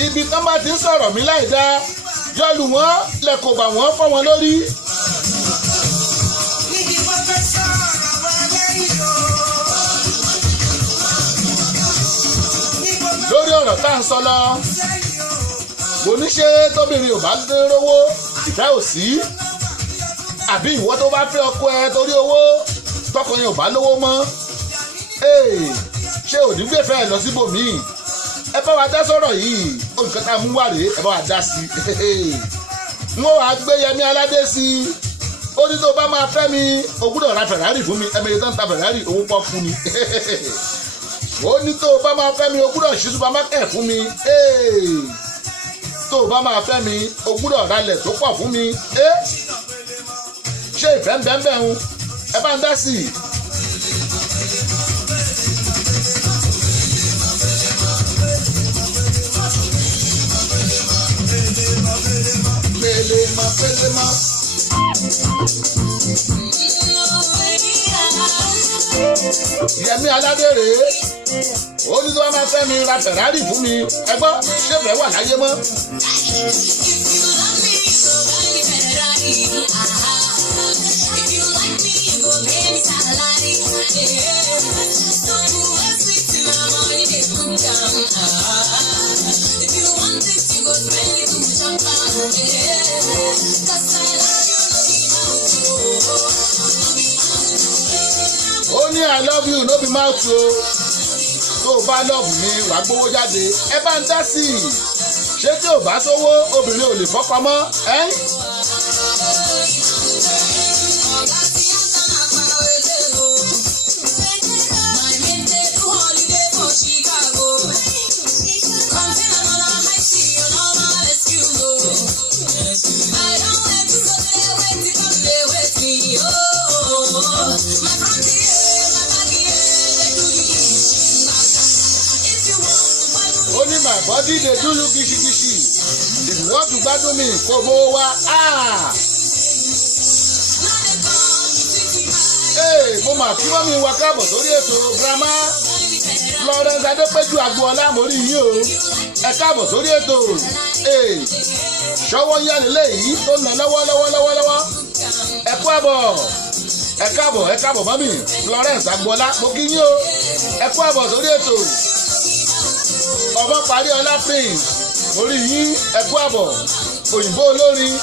ibi tán bá ti ń sọ̀rọ̀ mí láì dá yọlù wọn lẹ́kọ̀ọ́ bà wọ́n fọ́ wọn lórí. lórí ọ̀rọ̀ tá à ń sọ lọ mo ní ṣe tóbìnrin ò bá rówó ìfẹ́ ò sí àbí ìwọ tó bá fẹ́ ọkọ ẹ torí owó tọkùnrin ò bá lówó mọ́ ṣé òní gbèfẹ́ ẹ lọ síbòmíì ẹ bá wa dá sọ̀rọ̀ yìí olùkọ́ tá a mú wà rèé ẹ bá wa dá sí i wọ́n wàá gbé Yẹmí Aládé sí i ó ní tó bá máa fẹ́ mi o gbúdọ̀ ra Ferrari fún mi ẹ̀mẹ̀yẹ tó ń ta Ferrari owó pọ̀ fún mi ó ní tó bá máa fẹ́ mi o gbúdọ̀ ṣí supermarket fún mi tó bá máa fẹ́ mi o gbúdọ̀ ralẹ̀ tó pọ̀ fún mi ṣé ìfẹ́ ń bẹ́ẹ̀ bẹ́ẹ̀ ń ẹ bá ń dá sí i. Pelema. Yẹmí Aládé rèé ó ní tó bá máa fẹ́ mi ra Ferrari fún mi ẹ gbọ́ ṣé fẹ́ wà láyé mọ́. ó ní I love you no be mouth o tó o bá love mi wàá gbówó jáde ẹ bá ń dá sí i ṣé tí ò bá sówó obìnrin ò lè fọ́kọ mọ́ my body dey do you kìsìkìsì if you want to gbádùn mi kò bó wa mo mà kí wọ́n mi wá káàbọ̀ sórí ètò Grandma Florence Adépéjú Agboola mórí yín o ẹ káàbọ̀ sórí ètò ṣọwọ́ yá nílé yìí tó ń lọ lọ́wọ́ ẹ káàbọ̀ mọ́mì Florence Agboola mo kí yín o ẹ kú àbọ̀ sórí ètò ọmọ parí ọlá prince orí yín ẹ kú àbọ̀ òyìnbó olórin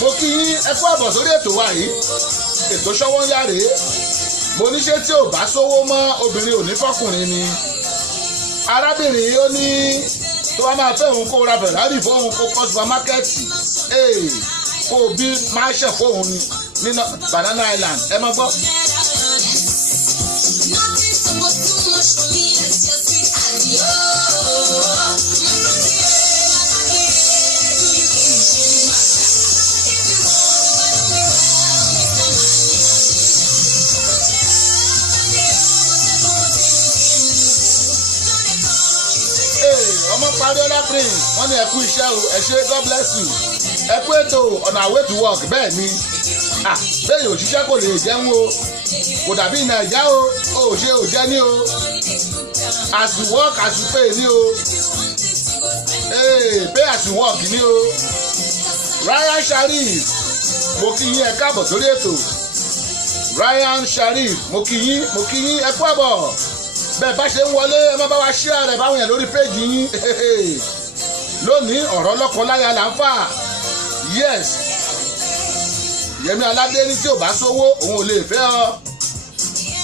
mo kí yín ẹ kú àbọ̀ sórí ètò wa yìí ètò ṣọwọ́ yá rèé mo ní ṣé tí ò bá sówó mọ́ obìnrin ò ní fọkùnrin ni arábìnrin yìí ó ní tó bá máa fẹ́ òun kó ra Ferrari fóun kó kọ́ supamákẹ́ẹ̀tì kó bí máa ṣẹ̀ fóun ni ní Banana Island ẹ máa gbọ́. ọmọ parí ọlá prince wọ́n ní ẹ kú iṣẹ́ o ẹ ṣé God bless you ẹ kú ètò on our way to work bẹ́ẹ̀ ni bẹ́ẹ̀ yóò ṣiṣẹ́ kò lè jẹun o kò dàbí nàìjà o ò ṣe ò jẹ́ ní o as you work as you pay ní o pay as you work ní o Ryan Sharif mo kí yín ẹ káàbọ̀ sórí ètò Ryan Sharif mo kí yín ẹ kú àbọ̀ bẹ́ẹ̀ bá ṣe ń wọlé ẹ má bá wa share rẹ̀ báwọn yẹn lórí péjì yín lónìí ọ̀rọ̀ lọ́kọ-láya là ń fà yes Yẹmí Aládé ní tí ò bá sówó òun ò lè fẹ́ ọ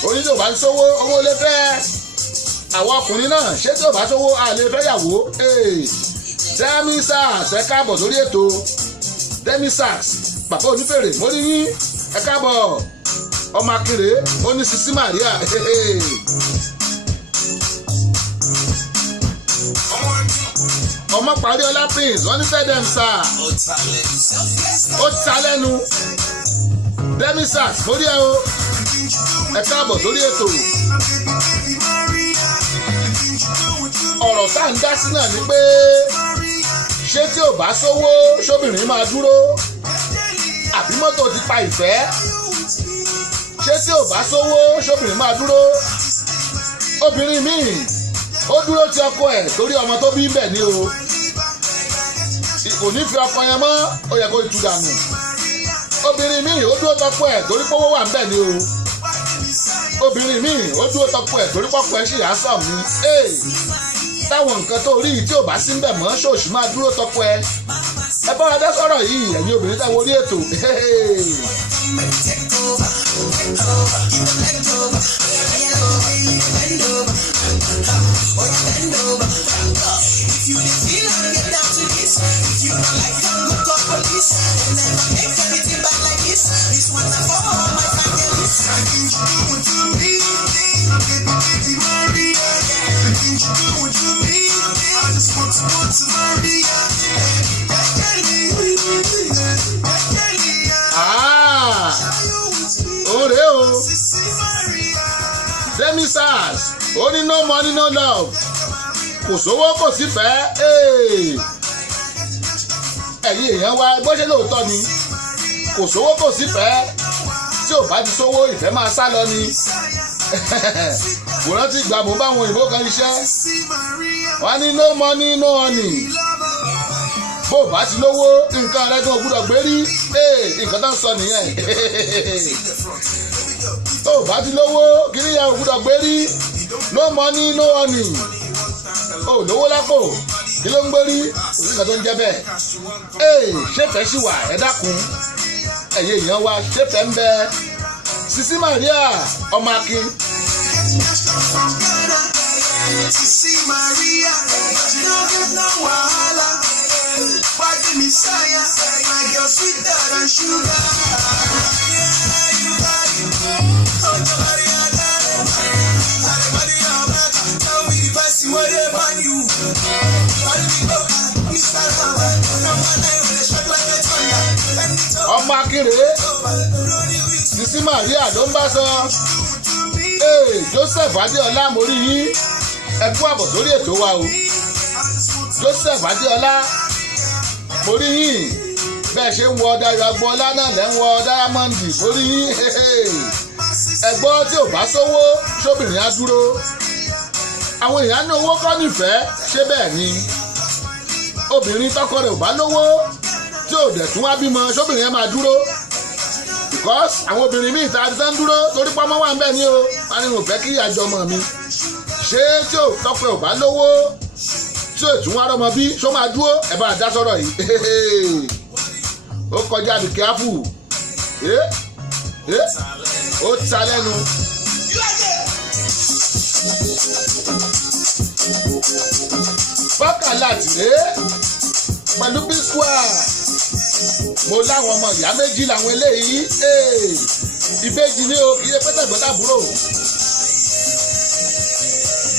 oní tí ò bá sówó òun ò lè fẹ́ àwọn ọkùnrin náà ṣé tí ò bá sówó a lè fẹ́ yàwó Demi Sax ẹ káàbọ̀ sórí ètò Demi Sax bàbá onífèrè mo ní yín ẹ káàbọ̀ ọmọ akéré ó ní Sisi Maria ọmọ parí ọlá prince wọ́n ní fẹ́dẹ̀m sá ó ta lẹ́nu demisas mórí ẹ o ẹ káàbọ̀ sórí ètò. ọ̀rọ̀ tá à ń dá sí náà ni pé ṣé tí ò bá sówó ṣóbìnrin máa dúró àbí mọ́tò ti pa ìfẹ́ ṣé tí ò bá sówó ṣóbìnrin máa dúró. obìnrin míì ó dúró ti ọkọ ẹ̀ torí ọmọ tó bí ń bẹ̀ ni o kò ní fi ọkọ yẹn mọ́ ó yẹ kó tu dànù. obìnrin míì ó dúró tọkọ ẹ̀ torí pówó wà ń bẹ̀ ni o. obìnrin míì ó dúró tọkọ ẹ̀ torí pọ́kọ ẹ̀ sì yá sàn mí. táwọn nǹkan tó rí tí ò bá sí ń bẹ̀ mọ́ ṣòṣì máa dúró tọkọ ẹ̀. ẹ bá wa dá sọ̀rọ̀ yìí ẹ̀yin obìnrin táwọn orí ètò. Ore o demisas ó ní no money no love kò sówó kò sí fẹ́. ẹ̀yin èèyàn wa bó ṣe lóòótọ́ ni kò sówó kò sí fẹ́ tí ò bá ti sówó ìfẹ́ máa sá lọ ni. kò rántí ìgbà mo báwọn òyìnbó kan iṣẹ́ wọ́n ní no money no honey bó bá ti lówó nǹkan rẹ̀ gan gbúdọ̀ gbé rí nǹkan tó ń sọ nìyẹn. tó bá ti lówó kiri yẹn gbúdọ̀ gbé rí no money no honey ó lówó lápò kí ló ń gbé rí nǹkan tó ń jẹ́ bẹ́ẹ̀. ṣéfẹ́ sì wà ẹ dákun ẹ̀yin èèyàn wa ṣéfẹ́ ń bẹ Sisi Maria ọmọ Akin. Sisi Maria, no get no wahala. Why give me saya? My girl sweeter than sugar. You got it. Oh, nobody got that. Everybody on back. Tell me the best what they want you. Why do we go? Mr. Lava. No one I will shut like a thunder. ọmọ Akin rèé Sisi Maria ló ń bá sọ. Joseph Adéọlá mo rí yín ẹ kú àbọ̀ sórí ètò wa o. Joseph Adéọlá mo rí yín bẹ́ẹ̀ ṣe ń wọ Dayọ̀ Agboola náà lẹ́ ń wọ Diamond mo rí yín. ẹ̀gbọ́n tí ò bá sówó ṣóbìnrin á dúró. àwọn èèyàn ní owó kọ́ nífẹ̀ẹ́ ṣé bẹ́ẹ̀ ni. obìnrin tọkọ rẹ̀ ò bá lówó tí ò dẹ̀ tún wá bímọ ṣóbìnrin yẹn máa dúró. because àwọn obìnrin míì tá a ti tán dúró torí pọ́nmọ́ wà ń bẹ̀ ní o wọn ni mo fẹ́ kí àjọ ọmọ mi ṣé tí ò tọkọ ẹ̀ ò bá lówó tí ò tún wá rọmọ bí ṣó máa dúró ẹ bá dá sọ̀rọ̀ yìí. ó kọjá bí kíáfù ó ta lẹ́nu. bọ́kànlá tìrẹ́ pẹ̀lú P-Square mo láwọn ọmọ ìyá méjì làwọn eléyìí ìbejì ni o kì í ṣe pẹ́tẹ́gbẹ́ tàbúrò.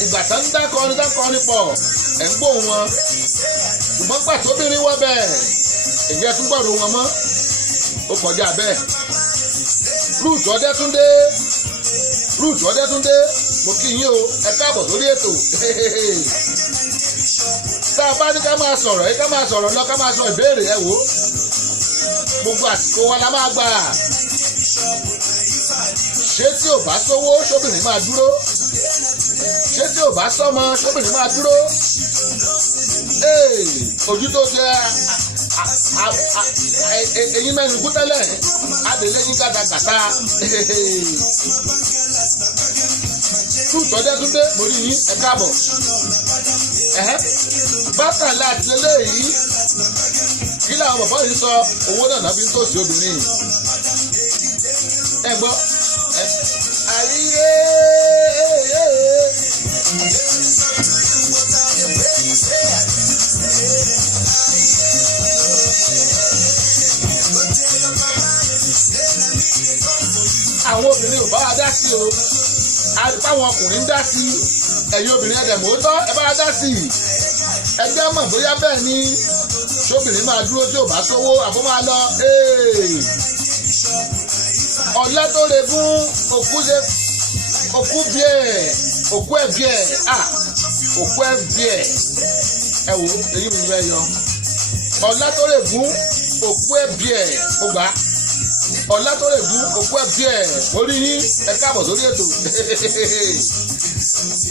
ìgbà tán ń dákọrin pọ̀ ẹ̀ ń gbóhùn wọn ṣùgbọ́n pàtó obìnrin wọ́ bẹ́ẹ̀ èyí tún gbọ́dọ̀ wọn mọ́ ó kọjá bẹ́ẹ̀. Ruth Ọdẹ́túndé mo kí yín o ẹ káàbọ̀ lórí ètò. tá a bá ní ká máa sọ̀rọ̀ ẹ ká máa sọ̀rọ̀ lọ ká máa sọ ìbéèrè ẹ wò gbogbo àsìkò wa la máa gbà. ṣé tí ò bá sówó ṣóbìnrin máa dúró? ṣé tí ò bá sọ́mọ ṣóbìnrin máa dúró? ojú tó jẹ́ eyín mẹ́rin kú tẹ́lẹ̀ adèlé yín gàdàgàtà. Ruth Ọdẹ́túndé mo rí yín ẹ káàbọ̀. bákan láti eléyìí kí làwọn bàbá yìí sọ owó náà náà fi ń tòsí obìnrin ẹ gbọ́ àríyé. àwọn obìnrin ò bá wa dá sí o àtàwọn ọkùnrin ń dá sí ẹ̀yin obìnrin ẹ̀dẹ̀ mọ́tọ́ ẹ bá wa dá sí ẹjẹ́ mọ̀ bóyá bẹ́ẹ̀ ni ṣóbìnrin máa dúró tí ò bá sówó àbó máa lọ. ọ̀la tó lè fún òkú ẹ̀ òkú ẹ̀ bí ẹ̀ òkú ẹ̀ bí ẹ̀ ẹ wò èyí mi fẹ́ yọ. ọ̀la tó lè fún òkú ẹ̀ bí ẹ̀ ó gbà á. ọ̀la tó lè fún òkú ẹ̀ bí ẹ̀ orí yín ẹ káàbọ̀ sórí ètò.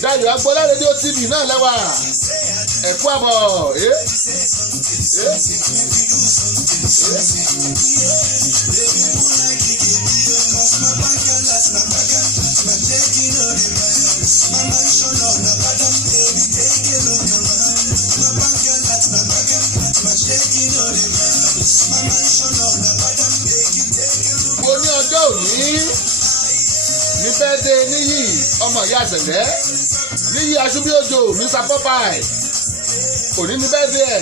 Dayọ̀ Agbọ́lá rédíò TV náà lẹ́wà ẹ̀kú àbọ̀ mo ní ọjọ́ òní ní bẹ́ẹ̀dẹ̀ níyì ọmọ ìyá àṣẹ̀lẹ̀ níyì aṣúbíòjò Mr. Popeye òní ní bẹ́ẹ̀dẹ̀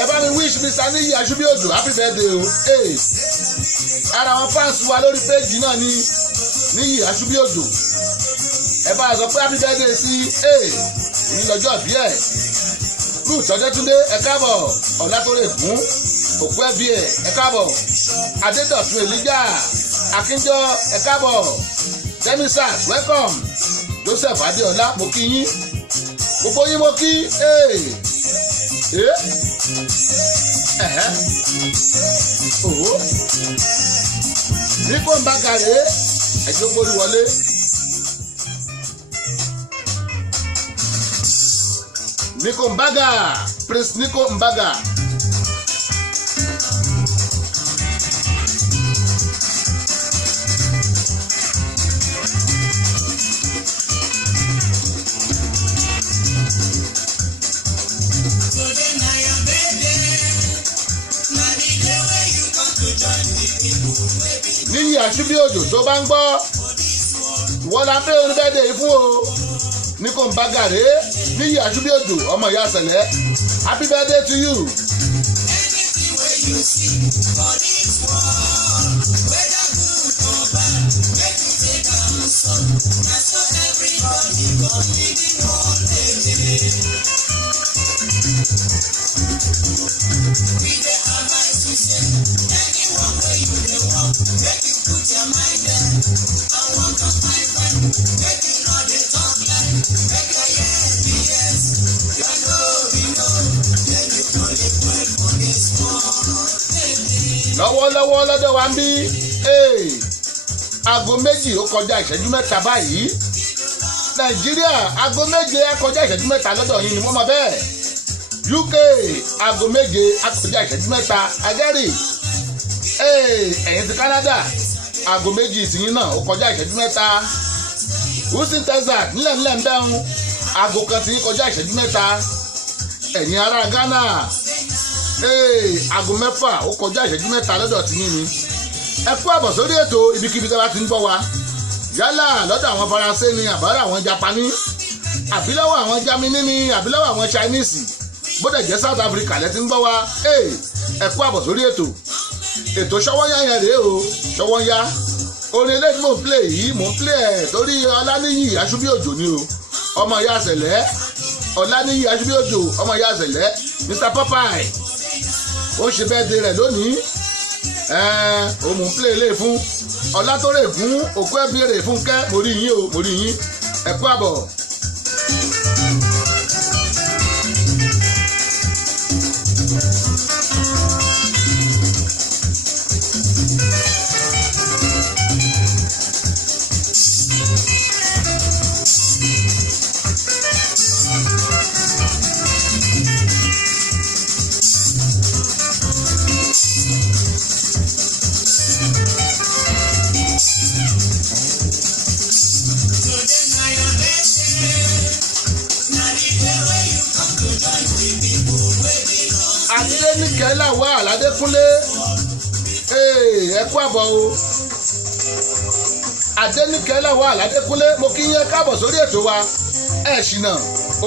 ẹ bá mi wish Mr. níyì aṣúbíòjò happy birthday o. ara àwọn fans wa lórí péjì náà ní níyì aṣúbíòjò ẹ bá sọ pé happy birthday sí òní lọ́jọ́ bí ẹ̀. Ruth Ọjọ́túndé ẹ káàbọ̀ ọ̀làtòrè fún òkú ẹbí ẹ káàbọ̀ Adédọ̀tun Elijah Akínjọ ẹ káàbọ̀ Demisas welcome Joseph Adéọlá mo kí yín gbogbo yín mo kí Nico Mbagare ẹjọ́ borí wọlé. Nico Mbaga, Prince Nico Mbaga. Níyì Aṣúbíòjò tó bá ń gbọ́ wọ́n la pé oníbẹ̀dẹ̀ fún o. Nico Mbaga rèé Níyì Aṣúbíòjò ọmọ ìyá àṣẹlẹ̀ happy birthday to you. Anything where you see for this world, whether good or bad, make you take am so. Na so everybody go living one day. We dey advise you say, anyone where you dey walk, make you put your mind there and walk on my friend. Make you know dey talk like, make your yes be yes. You know we know, then you go live well for this world. Lọ́wọ́lọ́wọ́ lọ́dọ̀ wa ń bí aago méjì ó kọjá ìṣẹ́jú mẹ́ta báyìí Nàìjíríà aago méje á kọjá ìṣẹ́jú mẹ́ta lọ́dọ̀ yín ni wọ́n mọ̀ bẹ́ẹ̀ UK aago méje á kọjá ìṣẹ́jú mẹ́ta agẹ́rì ẹ̀yin ti Canada aago méjì tìyín náà ó kọjá ìṣẹ́jú mẹ́ta Houston Texas nílẹ̀ ń bẹ́hùn aago kan tìyín kọjá ìṣẹ́jú mẹ́ta ẹ̀yin ará Ghana aago mẹ́fà ó kọjá ìṣẹ́jú mẹ́ta lọ́dọ̀ tìyín ni ẹ kú àbọ̀ sórí ètò ibikíbi tí wọ́n ti ń gbọ́ wa yálà lọ́dọ̀ àwọn Faransé ni àbára àwọn Japani àbílọ́wọ́ àwọn Germany ni àbílọ́wọ́ àwọn Chinese bódẹ̀ jẹ́ South Africa lẹ́ ti ń gbọ́ wa ẹ kú àbọ̀ sórí ètò Ṣọ́wọ́nyá yẹn rèé o Ṣọ́wọ́nyá orin eléyìí mò ń play yìí mò ń play ẹ̀ torí Ọláníyì Aṣúbíòjò ni o ọmọ ìyá àṣẹlẹ̀ Ọláníyì Aṣúbíòjò ọmọ ìyá àṣẹlẹ̀ Mr. Popeye ó ń ṣe birthday rẹ̀ lónìí ó mò ń play eléyìí fún Ọlátórè fún òkú ẹbí rẹ̀ Fúnkẹ́ mo rí yín o mo rí yín ẹ kú àbọ̀. Adéníkẹ́ làwọ̀ Aládékúnlé ẹ kú àbọ̀ o Adéníkẹ́ làwọ̀ Aládékúnlé mo kí yín káàbọ̀ sórí ètò wa ṣìnà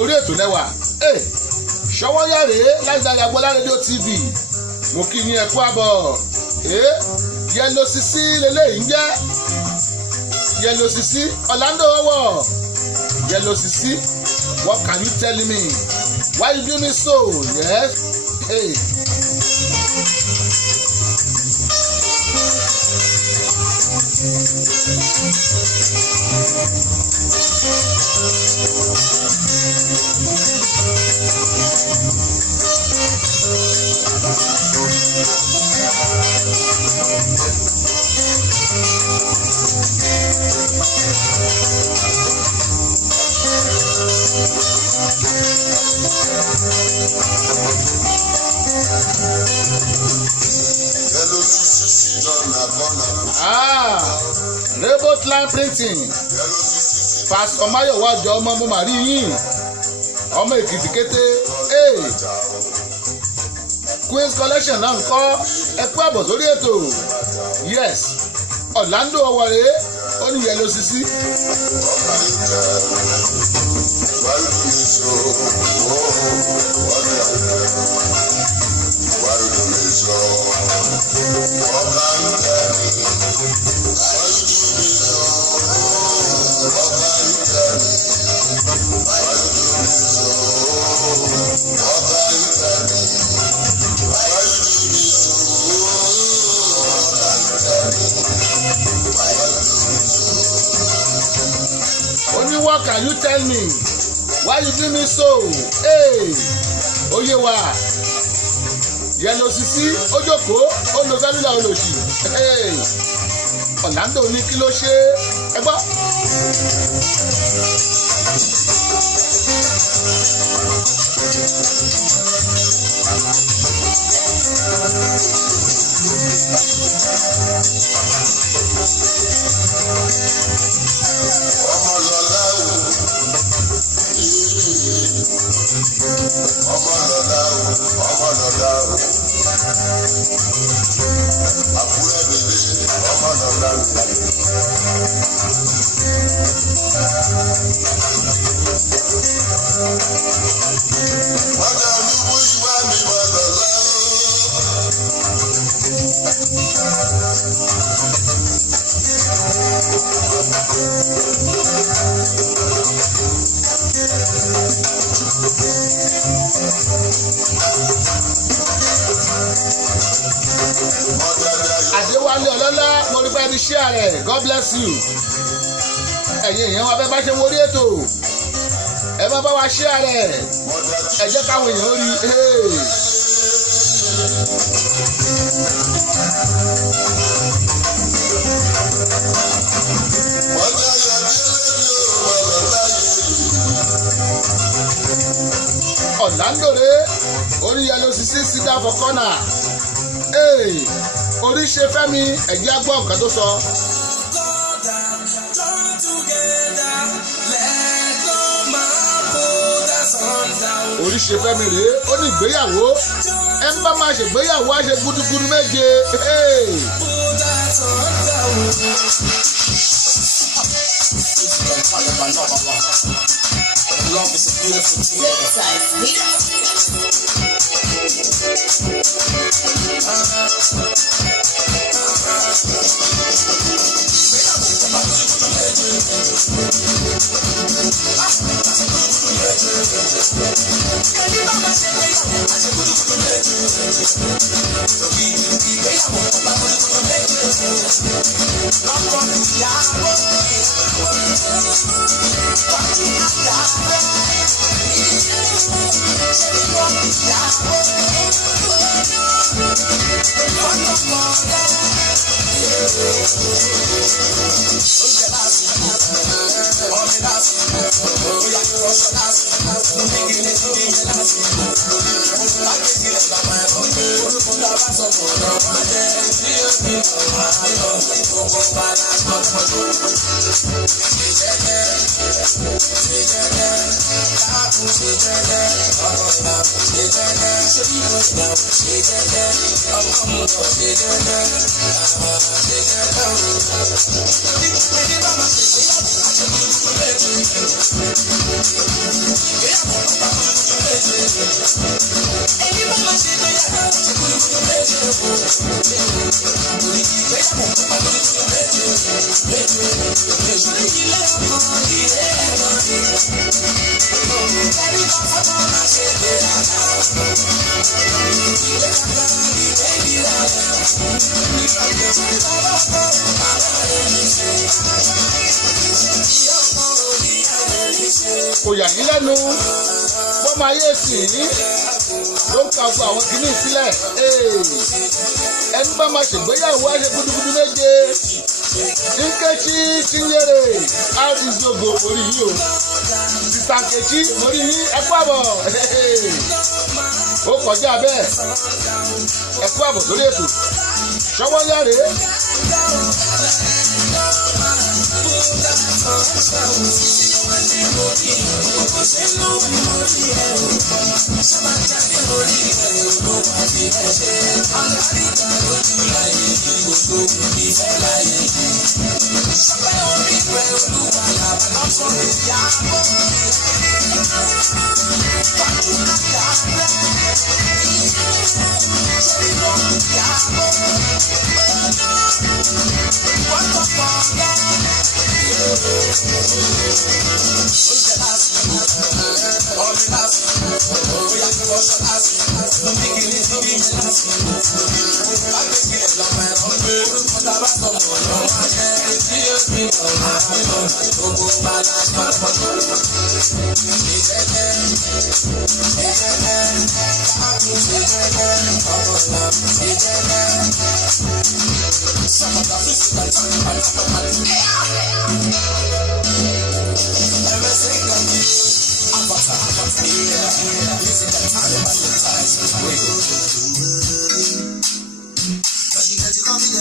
orí ètò lẹ́wà Ṣọ́wọ́nyá rèé láti Dayọ̀ Agbọ́lá rédíò TV mo kí yín ẹ kú àbọ̀ Yellow Sisi lélẹ́yìí ń jẹ́ Yellow Sisi Orlando ọwọ́ Yellow Sisi what can you tell me Why you do me so? Yes. Hey. Robot line printing. Pastor Mayowa ọjọ́ ọmọ mo mà rí yín. Ọmọ Èkìtì kété. Queen's collection náà ń kọ́ ẹ kú àbọ̀ sórí ètò. Yes, Orlando ọ̀wọ̀rẹ́ ó ní yẹlo sisi. What can you tell me? Why you do me so? Hey, oye wa. Yẹlo sisi ó jókòó ó lo sẹ́lúlà olóṣì. Hey, Orlando ní kí ló ṣe ẹ gbọ́. Adéwálé ọlọ́lá mo rí bá ẹni share rẹ̀. God bless you. Ẹ̀yin èèyàn wa bẹ́ẹ̀ bá ṣe wọlé ètò ẹ bá wa share rẹ̀ ẹ jẹ́ káwọn èèyàn rí. Orlando rẹ̀ orí yẹlo sisi sit down for corner. Oríṣe Fẹ́mi ẹ̀jẹ̀ agbọ́ nǹkan tó sọ. Oríṣe Fẹ́mi rèé ó ní ìgbéyàwó ẹ ń bá máa ṣègbéyàwó á ṣe gúdúgúdú méje. Love is a beautiful thing. kò yà yín lẹ́nu bọ́mọ ayé sìn ló ń ka gbogbo àwọn kìíní sílẹ̀ ẹni bá máa ṣègbéyàwó á ṣe gudugudu méje Nkechi Chinyere Arizogo orí yìí o Sista Nkechi orí yìí ẹ kú àbọ̀ ó kọjá bẹ́ẹ̀ ẹ kú àbọ̀ sórí ètò Ṣówónyáré.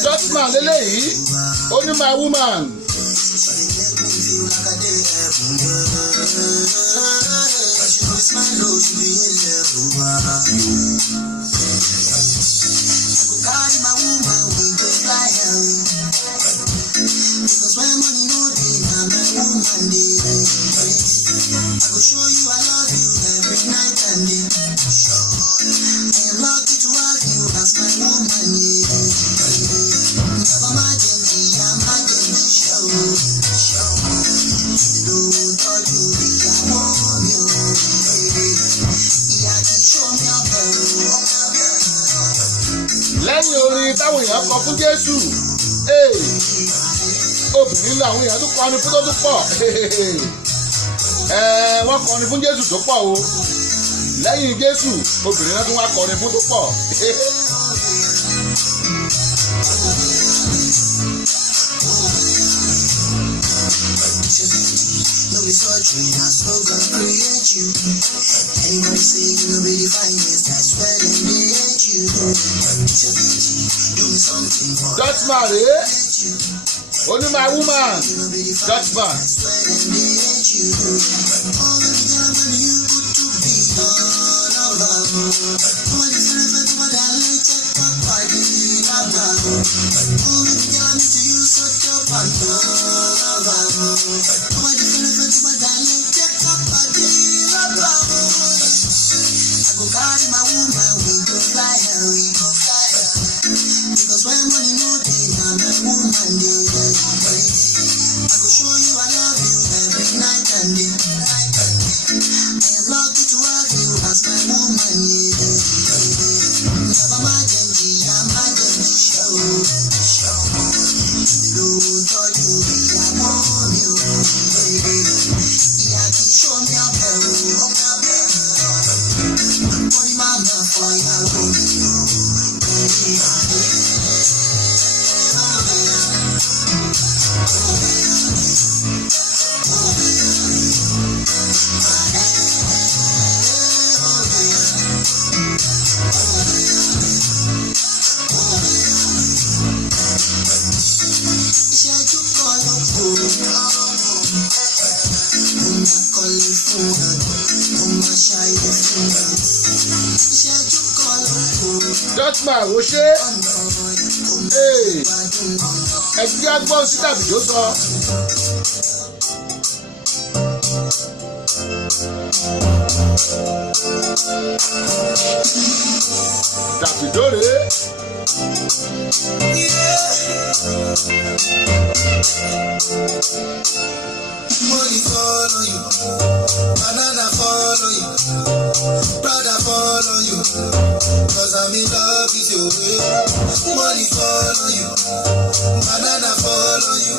Dutchman lélẹ́yìí ó ní my woman. Lẹ́yìn orin táwọn èèyàn kọ fún Jésù obìnrin làwọn èèyàn tún kọrin fún tó tún pọ̀ wọ́n kọrin fún Jésù tó pọ̀ o lẹ́yìn Jésù obìnrin náà tún wá kọrin fún tó pọ̀. Dutchman rèé ó ní my woman Dutchman. Dutchman ò ṣe ẹgbẹ́ agbọ́n sí tàbí tó sọ. Davido rèé. Money follow you, banana follow you, brother follow you, cause I'm in love with you. Money follow you, banana follow you,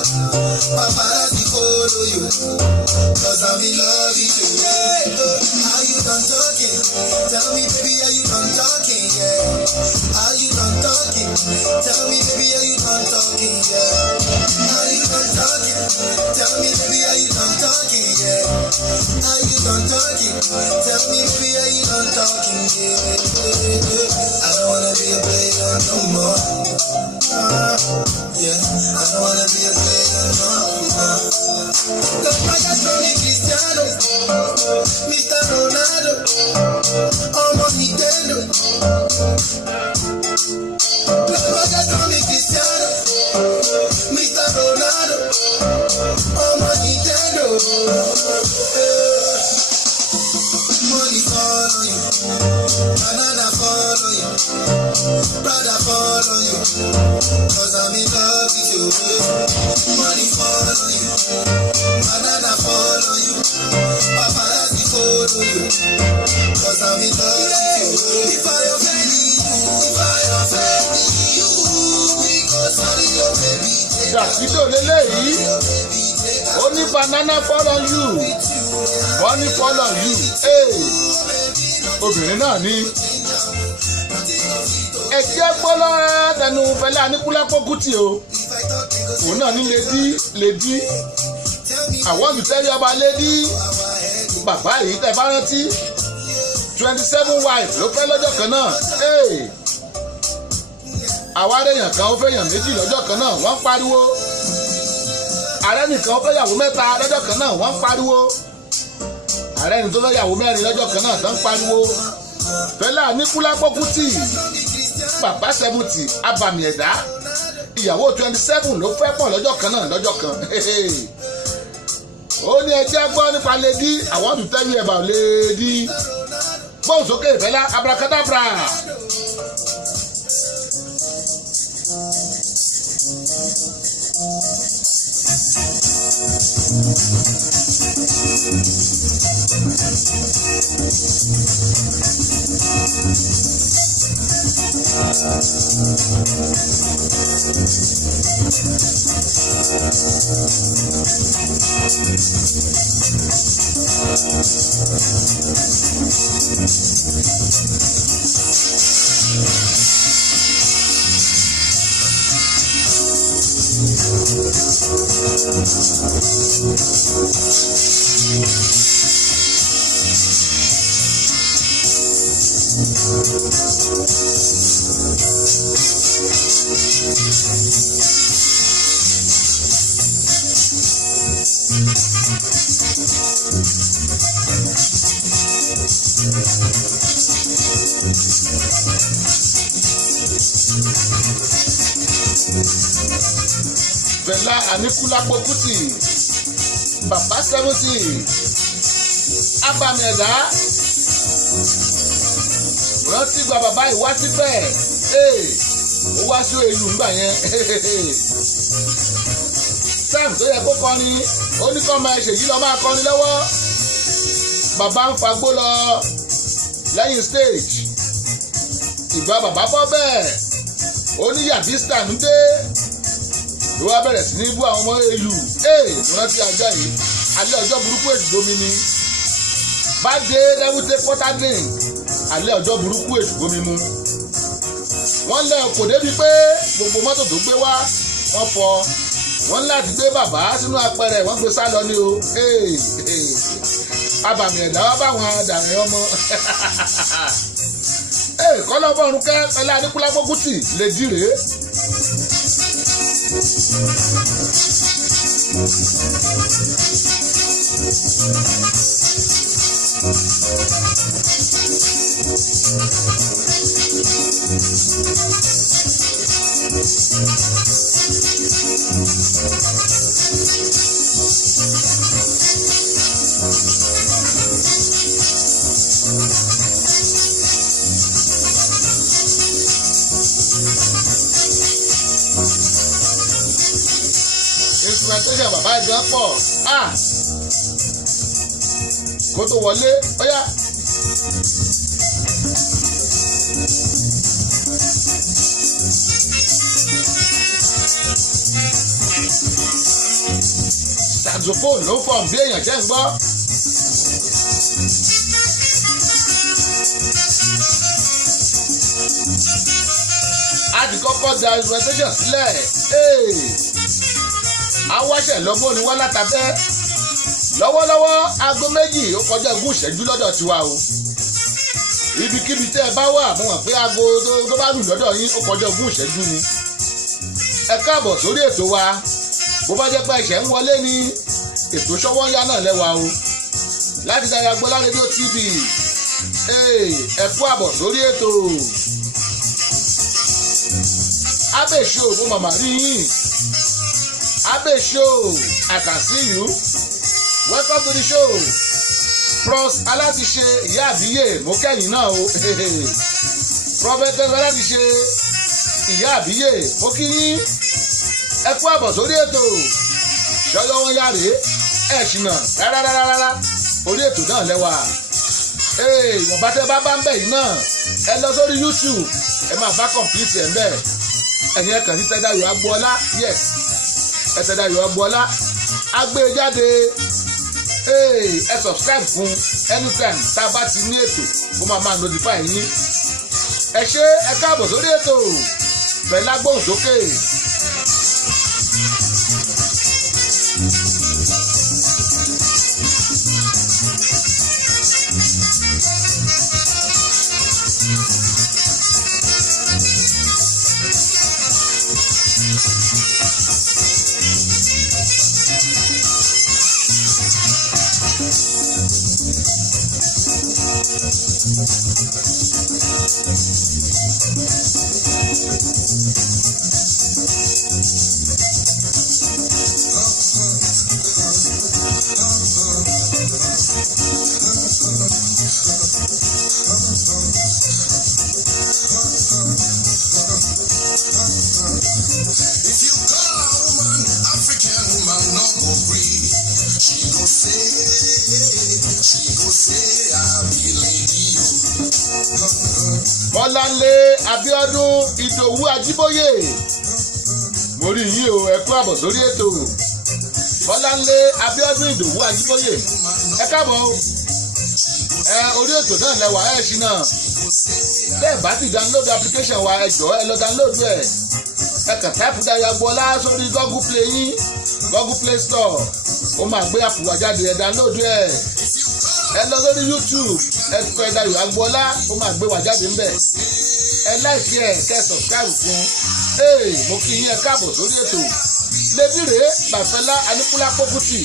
paparazzi follow you. follow you. Cause I'm in love with you. Yeah. How you done talking? Tell me, baby, how you done talking? Yeah. How you done talking? Tell me, baby, how you done talking? Yeah. How you done talking? Tell me, baby, how you done talking? Yeah. How you done talking? Tell me, baby, how you done talking? Yeah. I don't wanna be a player no more. Yeah, I don't wanna be a player no more. Cause my guys call me Cristiano, Mr. Ronaldo, Omo Nintendo. Cause my guys call me Cristiano, Mr. Ronaldo, Omo Nintendo. Money follow you, banana follow you, brother follow you, cause I'm in love with you. Money follow you, banana follow you, paparazzi follow you, cause I'm in love with you. If I offend you, because sorry your baby. Dàkídò lélẹ́yìí, ó ní banana follow you, money follow you. Obìnrin náà ní ẹ̀jẹ̀ gbọ́lọ́ tẹnu Fẹlá Aníkúlápó Kútì o. Òun náà ní lady àwọn olùtẹ́rí ọba lady bàbá yìí tẹ́ bá rántí 27 wife ló fẹ́ lọ́jọ́ kan náà. Àwa arẹ́yàn kan ó fẹ́yàn méjì lọ́jọ́ kan náà wọ́n ń pariwo. Ààrẹ nìkan ó fẹ́yàwó mẹ́ta lọ́jọ́ kan náà wọ́n ń pariwo. Ààrẹ ní tó fẹ́yàwó mẹ́rin lọ́jọ́ kan náà tán ń pariwo. Fẹlá Aníkúlápó Kútì bàbá 70 abàmì ẹ̀dá ìyàwó 27 ló fẹ́ pọ̀ lọ́jọ́ kan náà lọ́jọ́ kan. Ó ní ẹjẹ́ gbọ́ nípa lady àwọn olùtẹ́rí ẹ̀bà lady gbóhùn sókè Fẹlá abracadabra. Fẹlá Aníkúlápó Kútì bàbá 70 abàmì ẹ̀dá rántí gba bàbá ìwá síbẹ̀ ó wá sí ìlú ńgbà yẹn time tó yẹ kó kọrin ó ní kọ́ máa ṣèyí lọ́ máa kọrin lọ́wọ́ bàbá ń fagbó lọ lẹ́yìn stage ìgbà bàbá bọ́ bẹ́ẹ̀ ó ní Yabista ń dé ló wá bẹ̀rẹ̀ sí ní bú àwọn ọmọ ìlú mo rántí ajá yìí alẹ́ ọjọ́ burúkú èṣùgbómi ni bá dé dẹ́wúté quarter drink alẹ́ ọjọ́ burúkú èṣùgbómi mu wọ́n lẹ kò débi pé gbogbo mọ́tò tó gbé wá wọ́n fọ wọ́n láti gbé bàbá sínú apẹ̀rẹ̀ wọ́n gbé sálọ ní o abàmì ẹ̀dá wá báwọn dàrin ọmọ kọ́lọ́bọ̀rún kẹ́ Fẹlá Aníkúlápó Kútì lè jí rèé. Instrumentation bàbá ìgbà pọ̀ kó tó wọlé ọ̀yá. saxophone ló fọ̀n bí èèyàn jẹ́ ń gbọ́. a ti kọ́kọ́ da instrumentation sílẹ̀ awáṣẹ̀ lọ́gbọ́n ni wọ́n látàbẹ́ lọ́wọ́lọ́wọ́ aago méjì ó kọjá ogún ìṣẹ́jú lọ́dọ̀ tiwa o ibikíbi tẹ́ ẹ bá wà mo mọ̀ pé aago tó bá lù lọ́dọ̀ yín ó kọjá ogún ìṣẹ́jú ni ẹ káàbọ̀ sórí ètò wa bó bá jẹ́ pé ẹ̀ṣẹ̀ ń wọlé ní ètò Ṣọ́wọ́nyá náà lẹ́wà o láti Dayo Agboola rédíò TV ẹ kú àbọ̀ sórí ètò Abbey Show bó màmá rí yín Abbey Show I can see you welcome to the show Pros alátiṣe ìyá àbíyè mo kẹ́yìn náà o Prophetess alátiṣe ìyá àbíyè mo kí yín ẹ kú àbọ̀ sórí ètò Ṣọ́wọ́nyá rèé ẹ̀ ṣìnà rárá orí ètò náà lẹ́wà ìwọ̀nba tẹ́ bá ń bẹ̀ yìí náà ẹ lọ sórí YouTube ẹ máa bá complete ẹ̀ ń bẹ̀ ẹ̀yin ẹ̀kan sí Dayo Agboola yes ẹ̀sẹ̀ Dayo Agboola agbé jáde ẹ subscribe fún anytime tá a bá ti ní ètò ó máa notify yín ẹ ṣé ẹ káàbọ̀ sórí ètò pẹ̀lú agbóhùnsókè. Bọ́láńlé Abíọ́dún Ìdòwú Ajíbóyè mo rí yín o ẹ kú àbọ̀ sórí ètò Bọ́láńlé Abíọ́dún Ìdòwú Ajíbóyè ẹ káàbọ̀ orí ètò náà lẹ́wà ẹ̀ ṣì náà bẹ́ẹ̀ bá ti download application wa ẹ jọ̀ọ́ ẹ lọ download ẹ kàn táìpù Dayo Agboola sórí Google Play yín Google Play Store ó máa gbé àpò wa jáde ẹ download ẹ lọ sórí YouTube ẹ tẹ Dayo Agboola ó máa gbé wa jáde ńbẹ̀ ẹ láìkí ẹ kẹ subscribe fún mo kí yín ẹ káàbọ̀ sórí ètò lébìrè Bàfẹ́lá Aníkúlápó Kútì.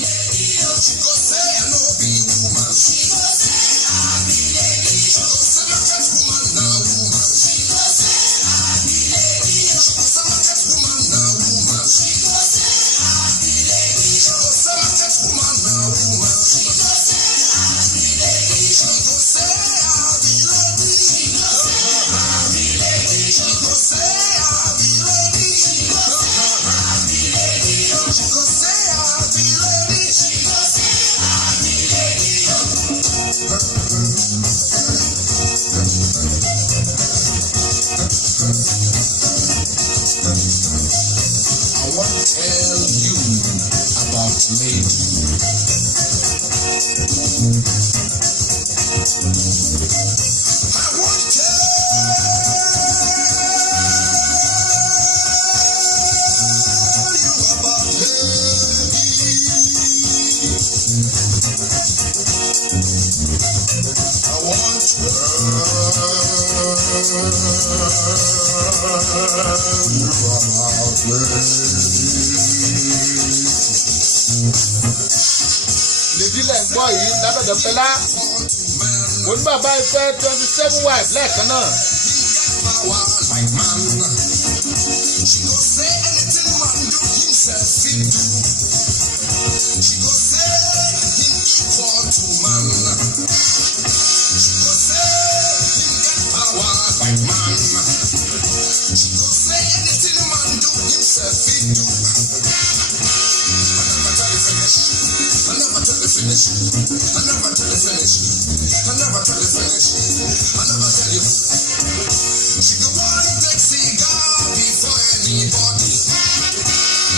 lèdílẹ̀ ń gbọ́ yìí látọ̀dọ̀ Fẹlá mo ní bàbá Ifẹ̀ 27 wife lẹ́ẹ̀kan náà.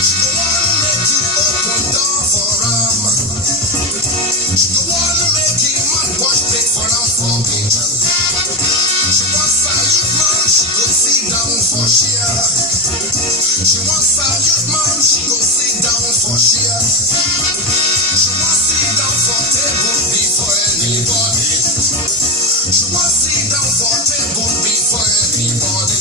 She the one make you open door for us. She wants service man, she go sit down for chair. She wants sit down for table before anybody. She wants sit down for table before anybody.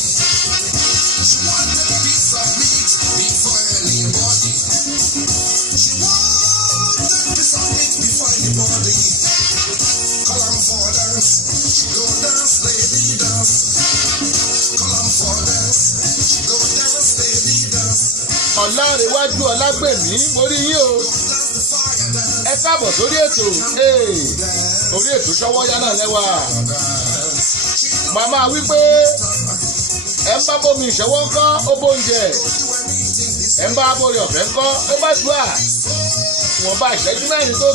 She wants a piece of meat before anybody. She wants a piece of meat before anybody. Call am for dance, she go dance, lady dance. Call am for dance, she go dance, lady dance. Ọlárewájú Ọlágbèmí borí yín o. Ẹ káàbọ̀ sórí ètò orí ètò Ṣọ́wọ́nyá náà lẹ́wà. Màmá wípé ẹ ń bá bómi ìṣẹ́wọ́ ńkọ́ ó bóúnjẹ. Ẹ ń bá borí ọ̀fẹ́ ńkọ́ ó bá dùà. Wọ́n bá ìṣẹ́jú mẹ́rin tó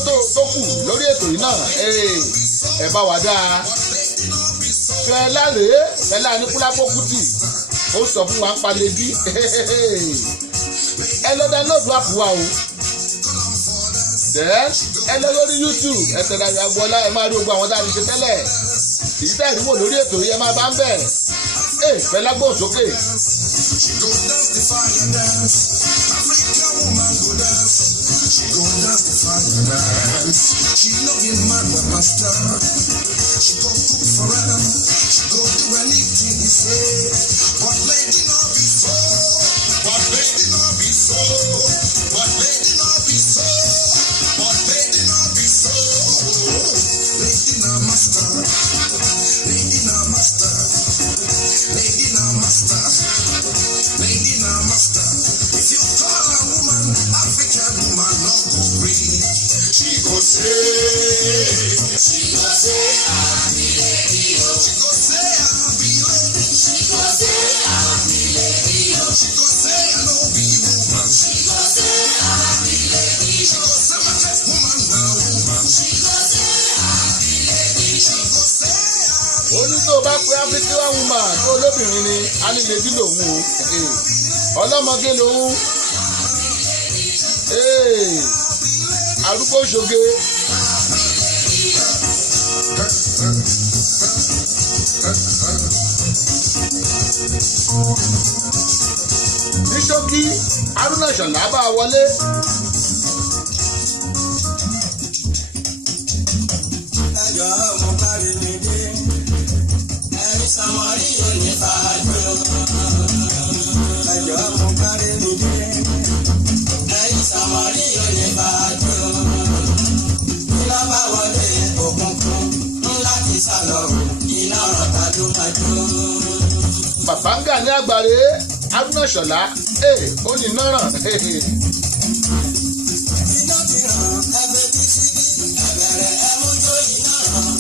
kù lórí ètò yìí náà. Ẹ bá wa dáa. Fẹ́lá rèé Fẹ́lá Aníkúlápó Kútì ó sọ fún wa ń palẹ̀ bí. Ẹ lọ download app wa o. Then ẹ lọ lórí YouTube ẹ tẹ̀lé Ayọ̀ Agboola ẹ máa rí gbogbo àwọn tá a fi ṣe tẹ́lẹ̀. Èyí tá ìdíwò lórí ètò yìí ẹ máa bá ń bẹ̀. Fẹ́lá gbóhùn sókè. She go dance the fire dance. African woman go dance. She go dance the fire dance. She no get mad with master. She go cook for them. She go do anything he say. But lady no be so. But lady no be so. But lady no be so. But lady no be so. Lady no master. Lady no master. Lady no master. Lady na master. If you call a woman African woman, no go green. She go say, I'm the lady. She go say, I'm the lady. She go say, I'm the lady. She go say, I know be woman. She go say, I'm the lady. She go say, my best woman na woman. She go say, I'm the lady. She go say, Oní tó bá pé African woman tó lóbìnrin ni a ní lè dín lòun o. Ọlọ́mọge lòun. Arúgbó ṣoge. Ní ṣókí Haruna Ìṣọ̀lá bá wọlé. Bàbáńgà ní àgbàre Haruna Ìṣọ̀lá ó ní nọ́ràn. iná ti ràn ẹgbẹ́ tí síbí ẹ̀bẹ̀rẹ̀ ẹ̀mújó iná ràn.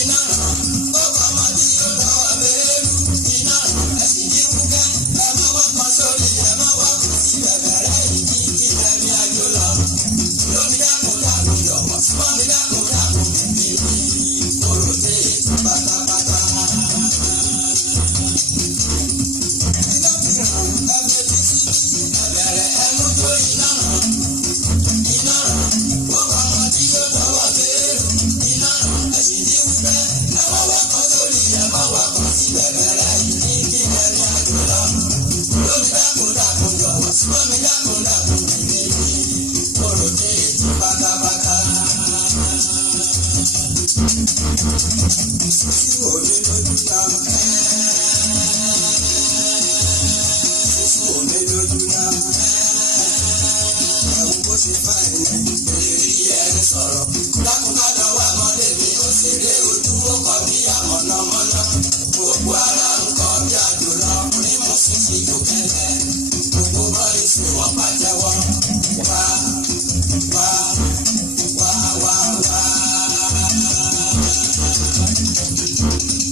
Iná ràn ó kọ́ ọmọ tí yóò lọ́wọ́ bẹ́ẹ̀rù. Iná ràn ẹ̀sìn ní wúkẹ́ ẹ̀mọ́wọ́ kan sórí ẹ̀mọ́wọ́ kan sí bẹ̀bẹ̀rẹ̀ ìdí kí ẹ̀mí àjò lọ. Lómi dákun dákun yọ̀wọ̀ mọ́mi dákun dákun bèbí kòrò dé pátápátá. Iná ti ràn ẹgbẹ́ tí síbí ẹ̀bẹ̀rẹ̀ ẹ̀mújó iná ràn. Iná ràn ó kọ́ ọmọ tí yóò lọ́wọ́ bẹ́ẹ̀rù. Iná ràn ẹ̀sìn ní wúkẹ́ ẹ̀mọ́wọ́ kan sórí ẹ̀mọ́wọ́ kan sí bẹ̀bẹ̀rẹ̀ ìdí kí ẹ̀mí àjò lọ. Lómi dákun dákun yọ̀wọ̀ mọ́mi dákun dákun bèbí kòrò dé pátápátá. Sísú òní lójú náà. Sísú òní lójú náà. Ẹ̀wù bó ṣe fà ẹ̀yìn. Èrè ẹ̀ ń sọ̀rọ̀. Lákùnbádọ̀ wà mọ́lẹ̀ mi. Ó ṣeré ojú ó kọ bí àmọ̀nàmọ́ná. Gbogbo ara ń kọ bí àjòlọ. Onímọ̀ sísì tó kẹ́lẹ́. Gbogbo bọ́ọ̀lì sí wọn pàtẹ́wọ́. Wá wá wá wá wá.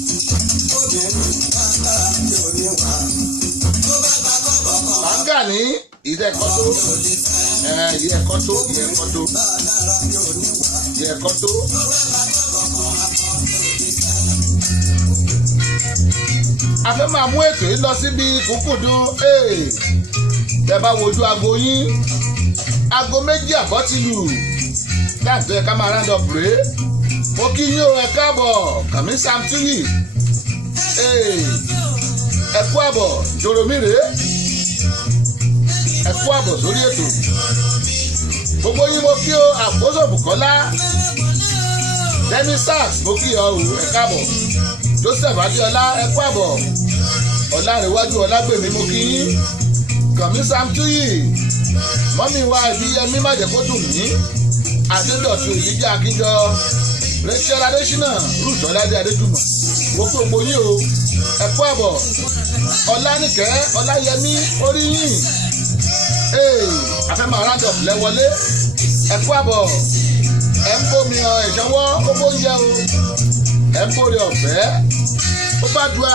Obìnrin máa ń dára bí oníwà. Tó bá gba kọ́bọ̀ kan wá. Bàbáńgà ní ìdẹ́kọ́ tó. Ìyẹ́kọ́ tó. Bá a dára bí oníwà. Ìyẹ́kọ́ tó. Tó bá gba kọ́bọ̀ kan wá kan bí onífẹ́. A fẹ́ máa mú ètò yìí lọ síbi kúkúdùn. Tẹ́ bá wojú aago yín. Aago 2:00 ti lù. Dáàbò ẹ ká máa round up rèé. Mo kí yín o ẹ káàbọ̀ Kàmí Sam Túyì. Ẹ kú àbọ̀ Jòròmí rèé. ẹ kú àbọ̀ sórí ètò gbogbo yín mo kí o àkóso Bùkọ́lá Demi Sars mo kí ọ o ẹ káàbọ̀ Joseph Adéọlá ẹ kú àbọ̀ Ọlárẹ̀wájú Ọlágbèmí mo kí yín Kànmí Samtuyi mọ́mí wa Ìbíyẹmí májẹ̀kódùn mí Adédọ̀tun Ìdíjà Akínjọ Rachel Adésínà Rúṣọládé Adéjùmọ̀ mo kí gbogbo yín o ẹ kú àbọ̀ Ọlánìkẹ́ Ọláyẹmí Oríyìn afẹ́mọ̀ aráàdọ̀ lẹ́wọlé ẹ kú àbọ̀ ẹ ń bómi ìṣọwọ́ ó bóúnjẹ o ẹ ń bóre ọ̀fẹ́ ó bá dùà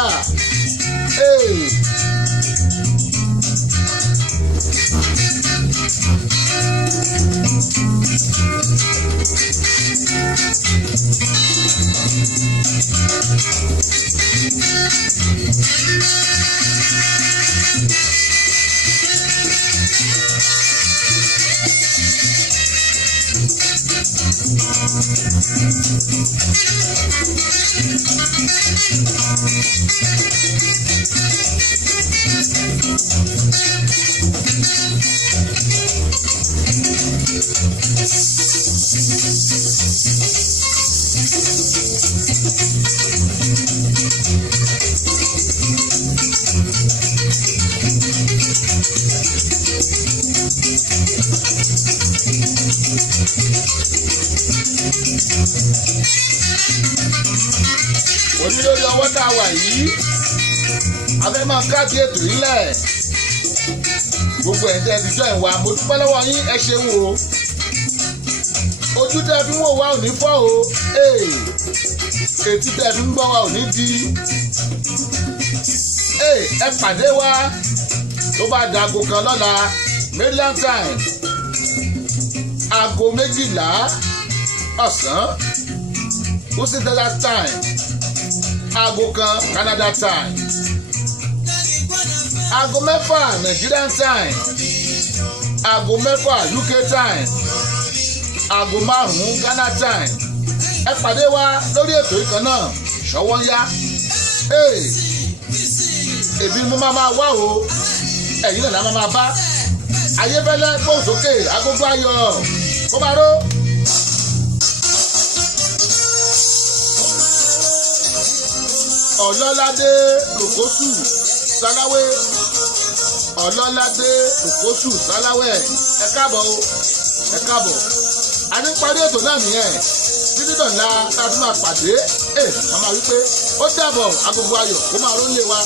òní lórí ọwọ́ tá a wà yìí abẹ́ máa káàdì ètò yìí lẹ̀ gbogbo ẹ̀ tẹ́ ti jọ ìwà mo dúpẹ́ lọ́wọ́ yín ẹ ṣeun o ojú tẹ́ fi ń wò wá ò ní fọ́ o etí tẹ́ fi ń gbọ́ wá ò ní di ẹ pàdé wa tó bá dago kan lọ́la Maryland time aago 12 ọ̀sán Pacific time aago kan Canada time aago 6 Nigerian time aago 6 UK time aago 5 Ghana time ẹ pàdé wa lórí ètò ìkan náà Ṣọ́wọ́nyá èbí mo máa wá o ẹ̀yin náà máa bá Ayéfẹ́lẹ́ gbóhùn sókè agogo ayọ̀ kó máa ró. Ọlọ́ládé Òkósù Sáláwé Ọlọ́ládé Òkósù Sáláwé ẹ káàbọ̀ o ẹ káàbọ̀ a ní parí ètò náà nìyẹn títí dọ̀la tá a tún máa pàdé màmá wípé ó dàbọ̀ agogo ayọ̀ kó máa ró lé wa.